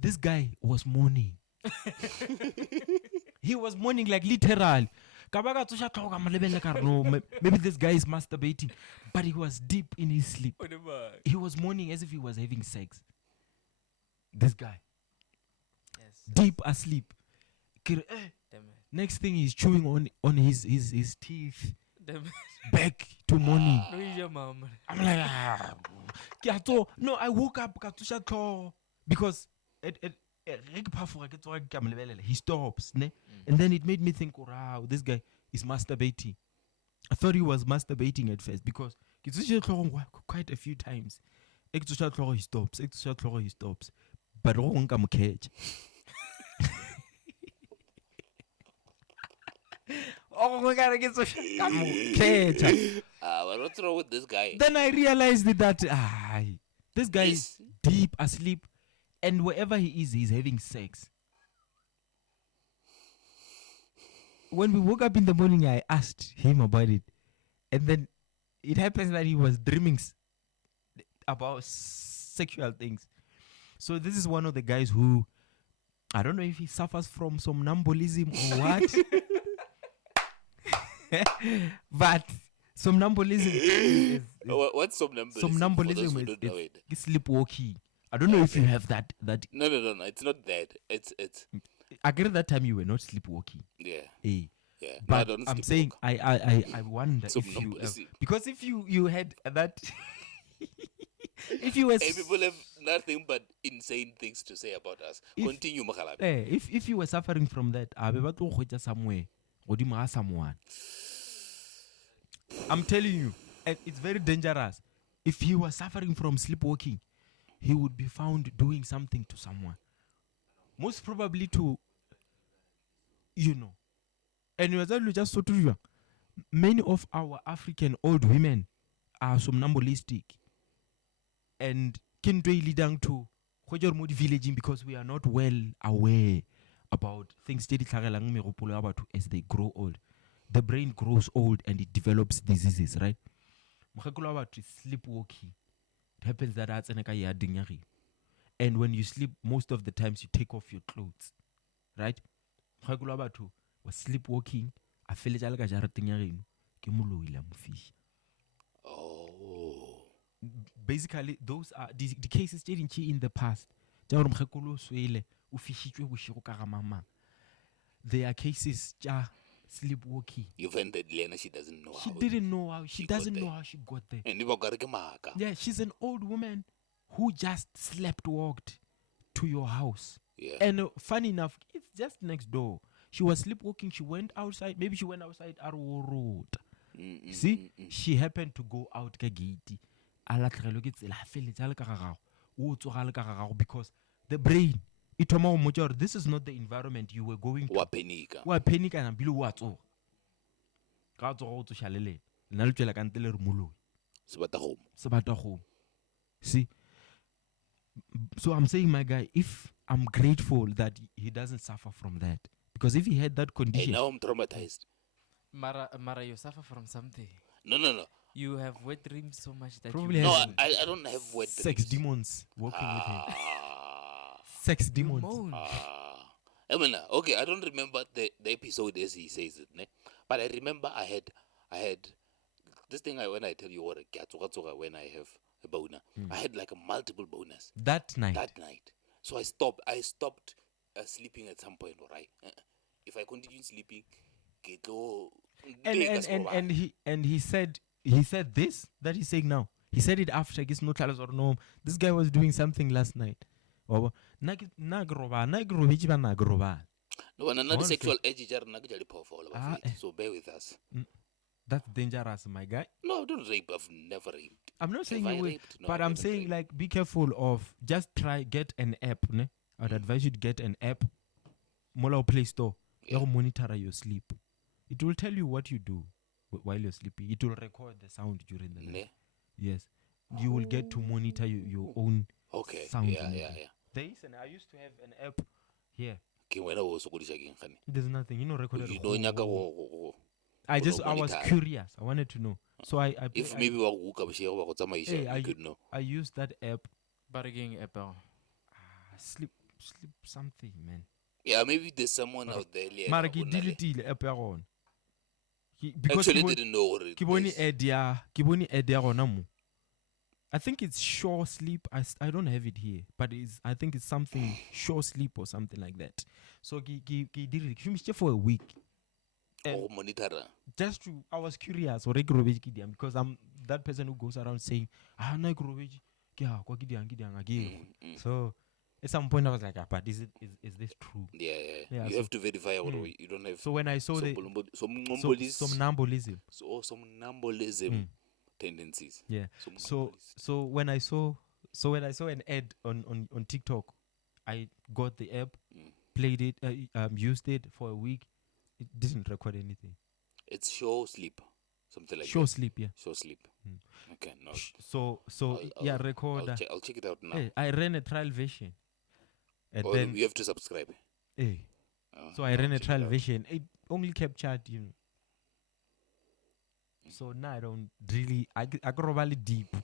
This guy was mourning. He was mourning like literal. Maybe this guy is masturbating, but he was deep in his sleep. He was mourning as if he was having sex. This guy. Yes. Deep asleep. Next thing he's chewing on his teeth. Back to morning. I'm like, no, I woke up because he stops, ne? And then it made me think, wow, this guy is masturbating. I thought he was masturbating at first because quite a few times. He stops. But catch. Oh my God, I get so what's wrong with this guy? Then I realized that this guy is deep asleep, and wherever he is, he's having sex. When we woke up in the morning, I asked him about it, and then it happens that he was dreaming about sexual things. So this is one of the guys who, I don't know if he suffers from somnambulism or what. But somnambulism is what's somnambulism? Somnambulism is sleepwalking. I don't know if you have that. No. It's not that. It's. I get that time you were not sleepwalking. Yeah. Yeah. But no, I'm saying I wonder if you because if you had that. If you were people have nothing but insane things to say about us. Continue, Makhalab. If you were suffering from that, I be to go somewhere. Someone. I'm telling you, and it's very dangerous. If he was suffering from sleepwalking, he would be found doing something to someone. Most probably to, And just so to you, many of our African old women are somnambulistic. And can really down to villaging because we are not well aware about things about as they grow old. The brain grows old and it develops diseases, right? About sleepwalking. It happens that that's and when you sleep, most of the times you take off your clothes, right? About was sleepwalking. I feel it oh. Basically, those are the cases in the past. There are cases sleepwalking. You've ended Lena, she doesn't know she didn't know how she doesn't know how she got there. Yeah, she's an old woman who just walked to your house. Yeah. And funny enough, it's just next door. She was sleepwalking, she went outside, maybe she went outside Arwo Road. See? She happened to go out Kagiti. Because the brain, this is not the environment you were going to. Panic and home. See? So I'm saying, my guy, if I'm grateful that he doesn't suffer from that. Because if he had that condition. Hey, now I'm traumatized. Mara, you suffer from something. No. You have wet dreams so much that probably you... No, I don't have wet dreams. Sex demons working with him. Sex demons. Okay, I don't remember the episode as he says it, ne? But I remember I had this thing when I tell you what when I have a boner. I had like a multiple bonus. That night. So I stopped sleeping at some point, alright? If I continue sleeping, and he said this that he's saying now. He said it after no tellers or no. This guy was doing something last night. No, another sexual edge so bear with us. That's dangerous, my guy. No, don't rape. I've never raped. I'm not saying you will, but I'm saying like be careful of just get an app. Ne? I'd advise you to get an app. Mola Play Store. You'll monitor your sleep. It will tell you what you do. while you're sleeping. It will record the sound during the night. Yes. You will get to monitor your own sound. Yeah. There is I used to have an app here. There's nothing, recorded. I was curious. I wanted to know. So if maybe you could know. I used that app. Bargaining app. Sleep something, man. Yeah, maybe there's someone out there. Because actually didn't know what it is. I think it's Sure Sleep. I don't have it here, but I think it's something Sure Sleep or something like that. So he did it for a week. Monitor. I was curious because I'm that person who goes around saying, so at some point I was like, but is this true? Yeah. You have to verify you don't have. So when I saw somnambulism. Tendencies. Yeah. So when I saw an ad on TikTok, I got the app, played it, used it for a week. It didn't record anything. It's Sure Sleep, something like Sure that. Sleep, yeah. Sure Sleep. Okay, no. So record. I'll check it out now. Hey, I ran a trial version. And then you have to subscribe. Hey. So I ran a trial version. It only captured, So now I don't really. I go really deep.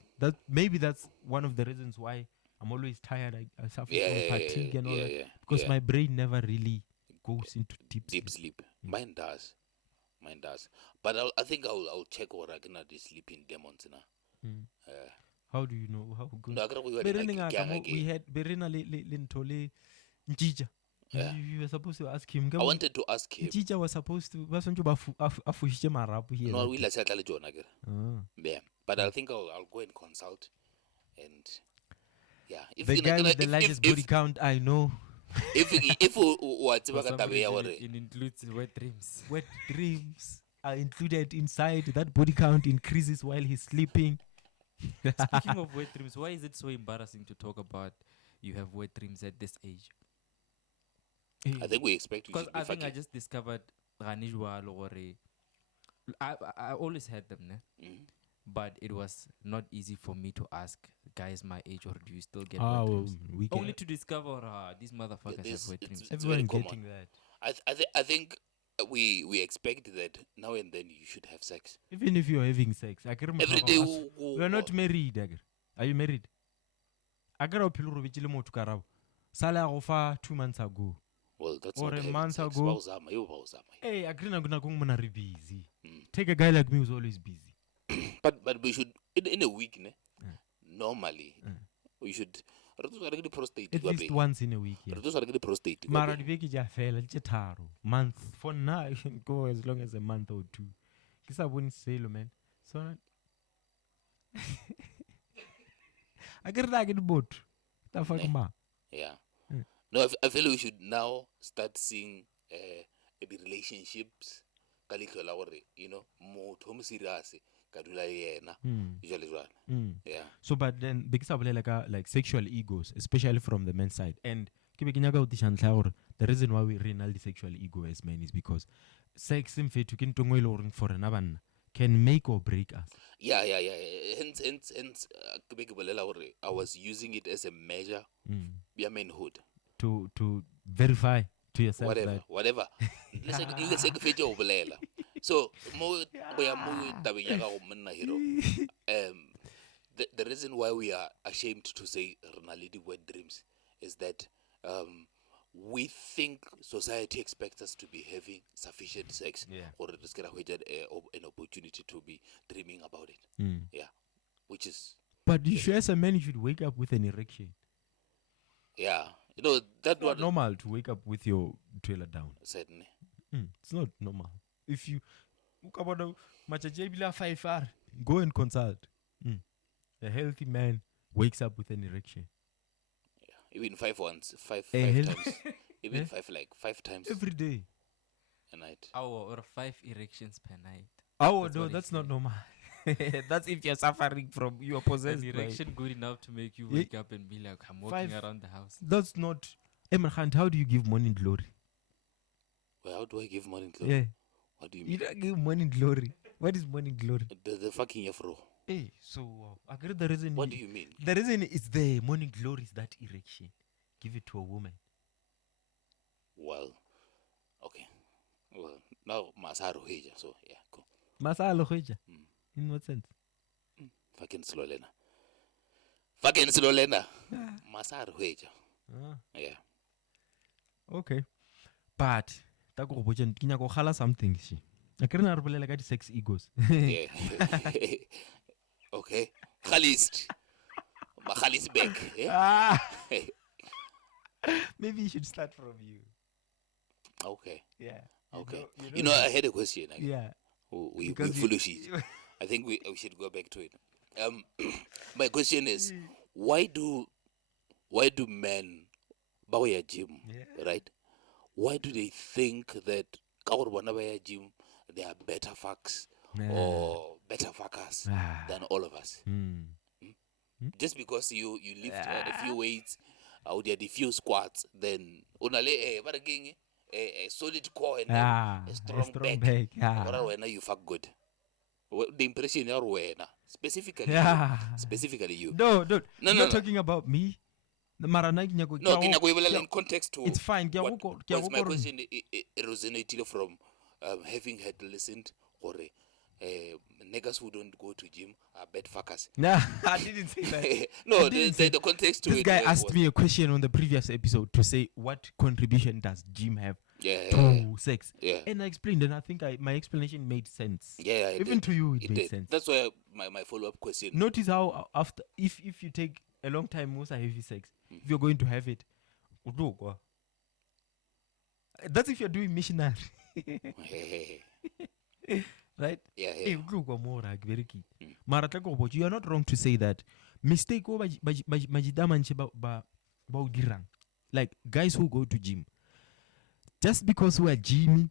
Maybe that's one of the reasons why I'm always tired. I suffer from fatigue and all that because my brain never really goes into deep sleep. Mine does. But I think I'll check what I can do sleeping demons now. How do you know? How good? No, we had Berina Lintole Njija. You were supposed to ask him. I wanted to ask him. Njija was supposed to. No, we'll settle it on. Yeah, but I think I'll go and consult. And if the guy with the largest body count, I know. If what's it includes wet dreams. Wet dreams are included inside. That body count increases while he's sleeping. Speaking of wet dreams, why is it so embarrassing to talk about you have wet dreams at this age? I think we expect because I think I just discovered I always had them, but it was not easy for me to ask guys my age, or do you still get wet dreams? Only to discover these motherfuckers have wet dreams. Everyone's getting that. I think we expect that now and then you should have sex. Even if you're having sex, I can remember. Every day you're not married, Agar. Are you married? Agar Sala 2 months ago. Well, that's or not a month ago. Hey, I busy. Take a guy like me who's always busy. but we should in a week, normally we should prostate at least once in a week. Prostate. Mara month for now. I can go as long as a month or two. Because I wouldn't say, man. So I get like it boat. Yeah. No, I feel we should now start seeing the relationships, more serious. Yeah. So, but then because of like sexual egos, especially from the men's side, and the reason why we renal the sexual ego as men is because sex for another can make or break us. Yeah. Hence, I was using it as a measure, manhood. To verify to yourself whatever. So the reason why we are ashamed to say renality wet dreams is that we think society expects us to be having sufficient sex or an opportunity to be dreaming about it. Yeah, which is. But you should, as a man, you should wake up with an erection. Yeah, that's not normal to wake up with your trailer down. Certainly, it's not normal. If you go and consult. A healthy man wakes up with an erection. Yeah, even five times. Even five times every day. A night. Or 5 erections per night. No, that's not normal. That's if you're suffering from you are possessed. An erection good enough to make you wake up and be like, I'm walking around the house. That's not. Emmerhand, how do you give morning glory? Well, how do I give morning glory? Yeah. What do you mean? You don't give morning glory. What is morning glory? The fucking afro. Hey, so I agree the reason. What do you mean? The reason is the morning glory is that erection. Give it to a woman. Well, okay. Well, now Masaro Heja, so yeah, cool. Masalo Heja? In what sense? Fucking slow Lena. Masaro Heja. Yeah. Okay. But, tako go botsa kinya go khala something she. I can't bolela ka di sex egos. Yeah. Okay. Khalist. Khalist back. Yeah? Maybe you should start from you. Okay. Yeah. Okay. You know, I had a question. Yeah. We foolish. I think we should go back to it. My question is, why do men buy a gym, right? Why do they think that gym they are better fucks or better fuckers than all of us? Just because you lift a few weights or did a few squats, then a solid core and a strong back. When you fuck good. The impression you're wearing, specifically you. No, not talking about me. No, in context to it's fine. What's my question originated from having had listened or niggas who don't go to gym are bad fuckers. Nah, I didn't say that. No, the context to this it. This guy asked me a question on the previous episode to say what contribution does gym have to sex. Yeah. And I explained, and I think my explanation made sense. Yeah, even to you it made sense. That's why my follow-up question. Notice how after if you take a long time most heavy sex, if you're going to have it, that's if you're doing missionary. Right? Yeah. Very key. You are not wrong to say that mistake like guys who go to gym. Just because we are gymmy,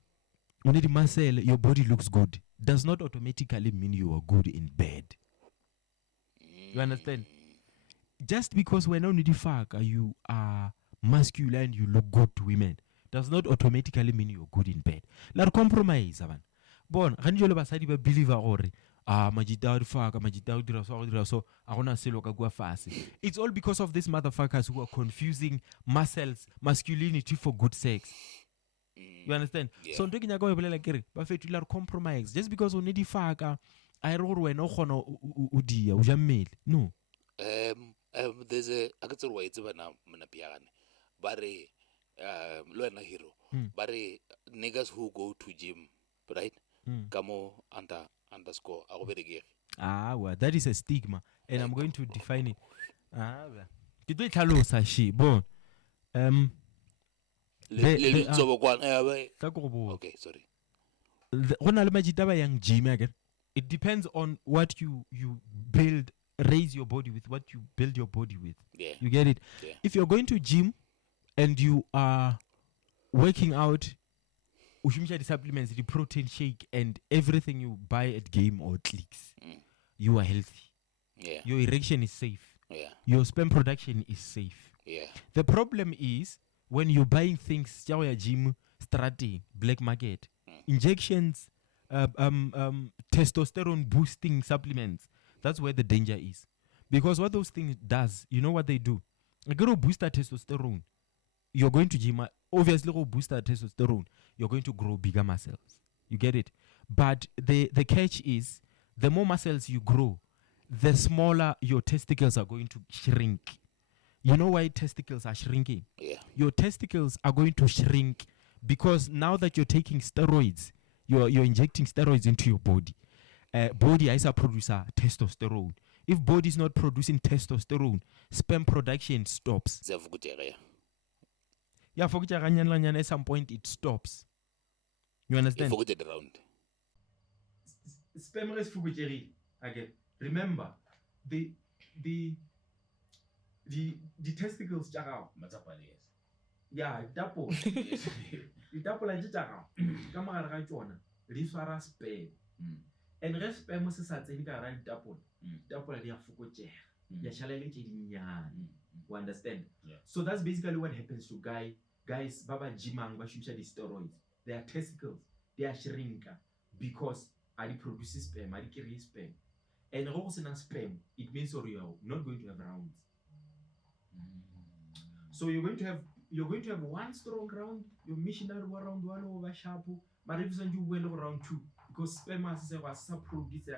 when the muscle, your body looks good, does not automatically mean you are good in bed. You understand? Just because we're not the fuck, you are masculine, you look good to women, does not automatically mean you're good in bed. Like compromise, man. Bon, ranjolo basadi ba believer gore majita di fuck, majita dira so agona selo ka gua fase. It's all because of these motherfuckers who are confusing masculinity for good sex. You understand? Yeah. So ntoki nyaka o bolela kere ba fetula compromise just because o ne di fuck a re gore wena o gona o dia o ja mmele. No. There's a akatso wa itse bana mna piagane. Bare lo ena hero. Bare niggas who go to gym, right? Kamo underscore well, that is a stigma, and I'm going to define it. Bon. Okay, sorry. It depends on what you raise your body with, what you build your body with. Yeah. You get it? Yeah. If you're going to gym and you are working out, the supplements, the protein shake, and everything you buy at Game or Clicks, you are healthy. Yeah. Your erection is safe. Yeah. Your sperm production is safe. Yeah. The problem is when you're buying things, gym, strategy, black market, injections, testosterone boosting supplements. That's where the danger is. Because what those things does, you know what they do? You're going to boost that testosterone. You're going to gym, obviously go boost that testosterone. You're going to grow bigger muscles. You get it? But the catch is, the more muscles you grow, the smaller your testicles are going to shrink. You know why testicles are shrinking? Yeah. Your testicles are going to shrink because now that you're taking steroids, you're injecting steroids into your body. Body is a producer testosterone. If body is not producing testosterone, sperm production stops. Yeah, at some point it stops. You understand? Around. Sperm is again. Remember, the testicles jagao. Yeah, double. The double like jagao. Kamara ga tsona. Di swara sperm. And re sperm se sa tseni ka ra double. Double di a fokotseha. Ya shalele ke dinyane. You understand? Yeah. So that's basically what happens to guys baba jimang ba shumisha the steroids. Their testicles they are shrinker because they produce sperm, they carry sperm. And also in sperm, it means you're not going to have rounds. So you're going to have one strong round, your missionary round one over sharp, but if you went around two, because sperm was produced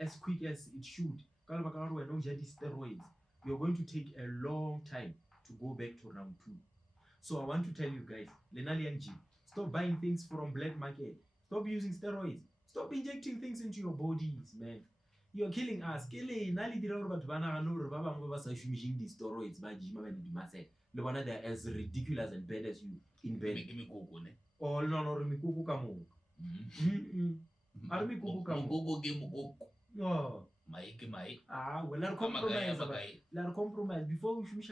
as quick as it should. Steroids, you're going to take a long time to go back to round two. So I want to tell you guys, Lenali and G, stop buying things from black market. Stop using steroids. Stop injecting things into your bodies, man. You're killing us. These steroids, they're as ridiculous and bad as you in bed. Oh no, no, well, compromise before we finish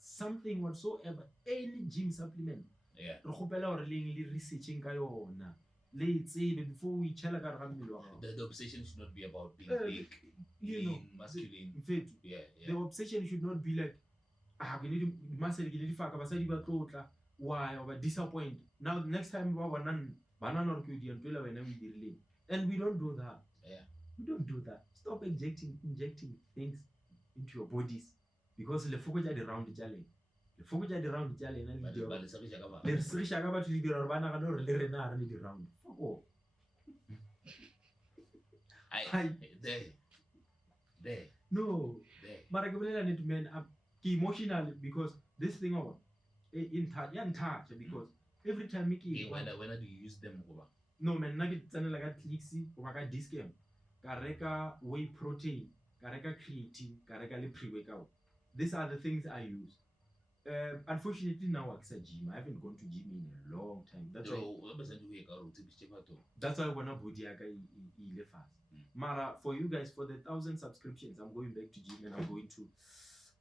something whatsoever, any gym supplement. Yeah. Researching before we the obsession should not be about being big, lean, masculine. In fact, the obsession should not be like we need muscle, why or disappoint. Now next time banana and we don't do that. Yeah. We don't do that. Stop injecting things into your bodies because the focus at the round jale. The focus at the round jale and the Shagaba to the Urbana or Lerena the round. Fuck off. There. No. But I need to man up emotional because this thing over in touch because every time Mickey when do you use them over? No man, nugget like a clixi or a disc game. Kareka whey protein, kareka creatine, kareka pre-workout. These are the things I use. Unfortunately now I gym. I haven't gone to gym in a long time. That's why when I body fast. Mara, for you guys, for the 1,000 subscriptions, I'm going back to gym and I'm going to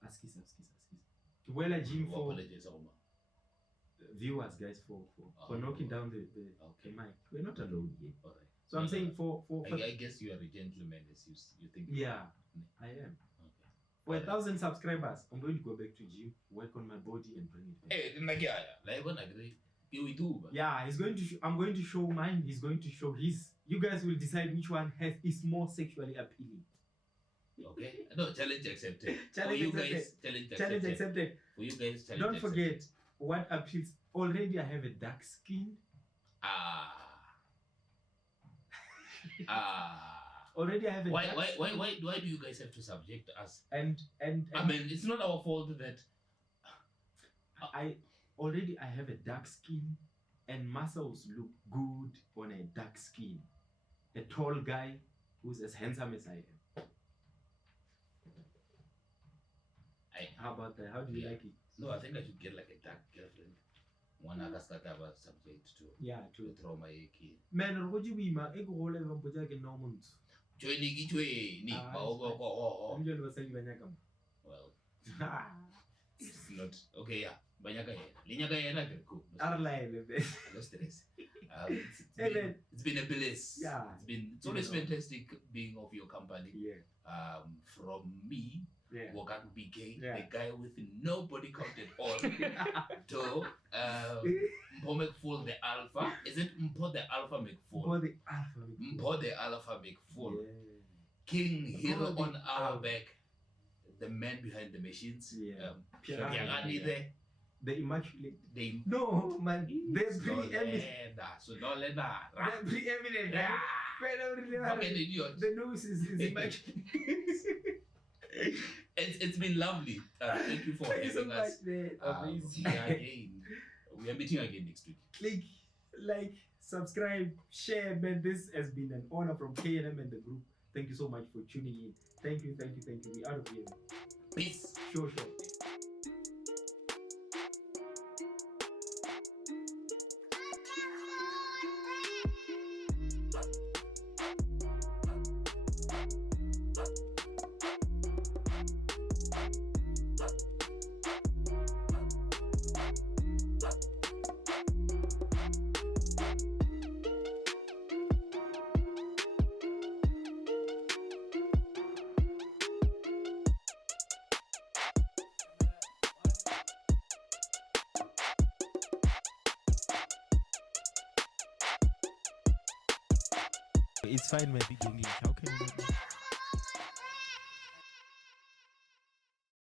ask. Well, a gym for viewers, guys, for knocking down the mic. We're not alone here. All right. So I'm saying for I guess you are a gentleman as you think. Yeah, I am. Okay. For 1,000 subscribers, I'm going to go back to gym, work on my body, and bring it back. Yeah, he's going to. I'm going to show mine. He's going to show his. You guys will decide which one is more sexually appealing. Okay. No, challenge accepted. Challenge accepted. Challenge accepted. For you guys, challenge Don't forget accepted. what appeals. Already, I have a dark skin. Already, I have a. Why do you guys have to subject us? And I mean, it's not our fault that. I have a dark skin, and muscles look good on a dark skin. A tall guy who's as handsome as I am. How about that? How do you like it? No, I think I should get like a dark girlfriend. One I subject to. Yeah, to trauma kid. Man, what do you mean? I go all over but I can no months. Well, it's not okay. Yeah, Banyaka, cool. It's been a bliss. Yeah, it's always fantastic being of your company. Yeah. From me, Bokang BK, Yeah. the guy with no body count at all, to Mpho McFull the Alpha. Is it Mpho the Alpha McFull? Mpho the Alpha McFull. Yeah. King Hero on our back. The man behind the machines. Yeah. The immaculate. No, man. They're preeminent. So don't let that. They're preeminent. Fucking idiot. The nose is immaculate. It's been lovely. Thank you for having us. We are meeting again next week. Click, like, subscribe, share, man. This has been an honor from KNM and the group. Thank you so much for tuning in. Thank you. We out of here. Peace. Sure. It's fine, my big English. How can you not know?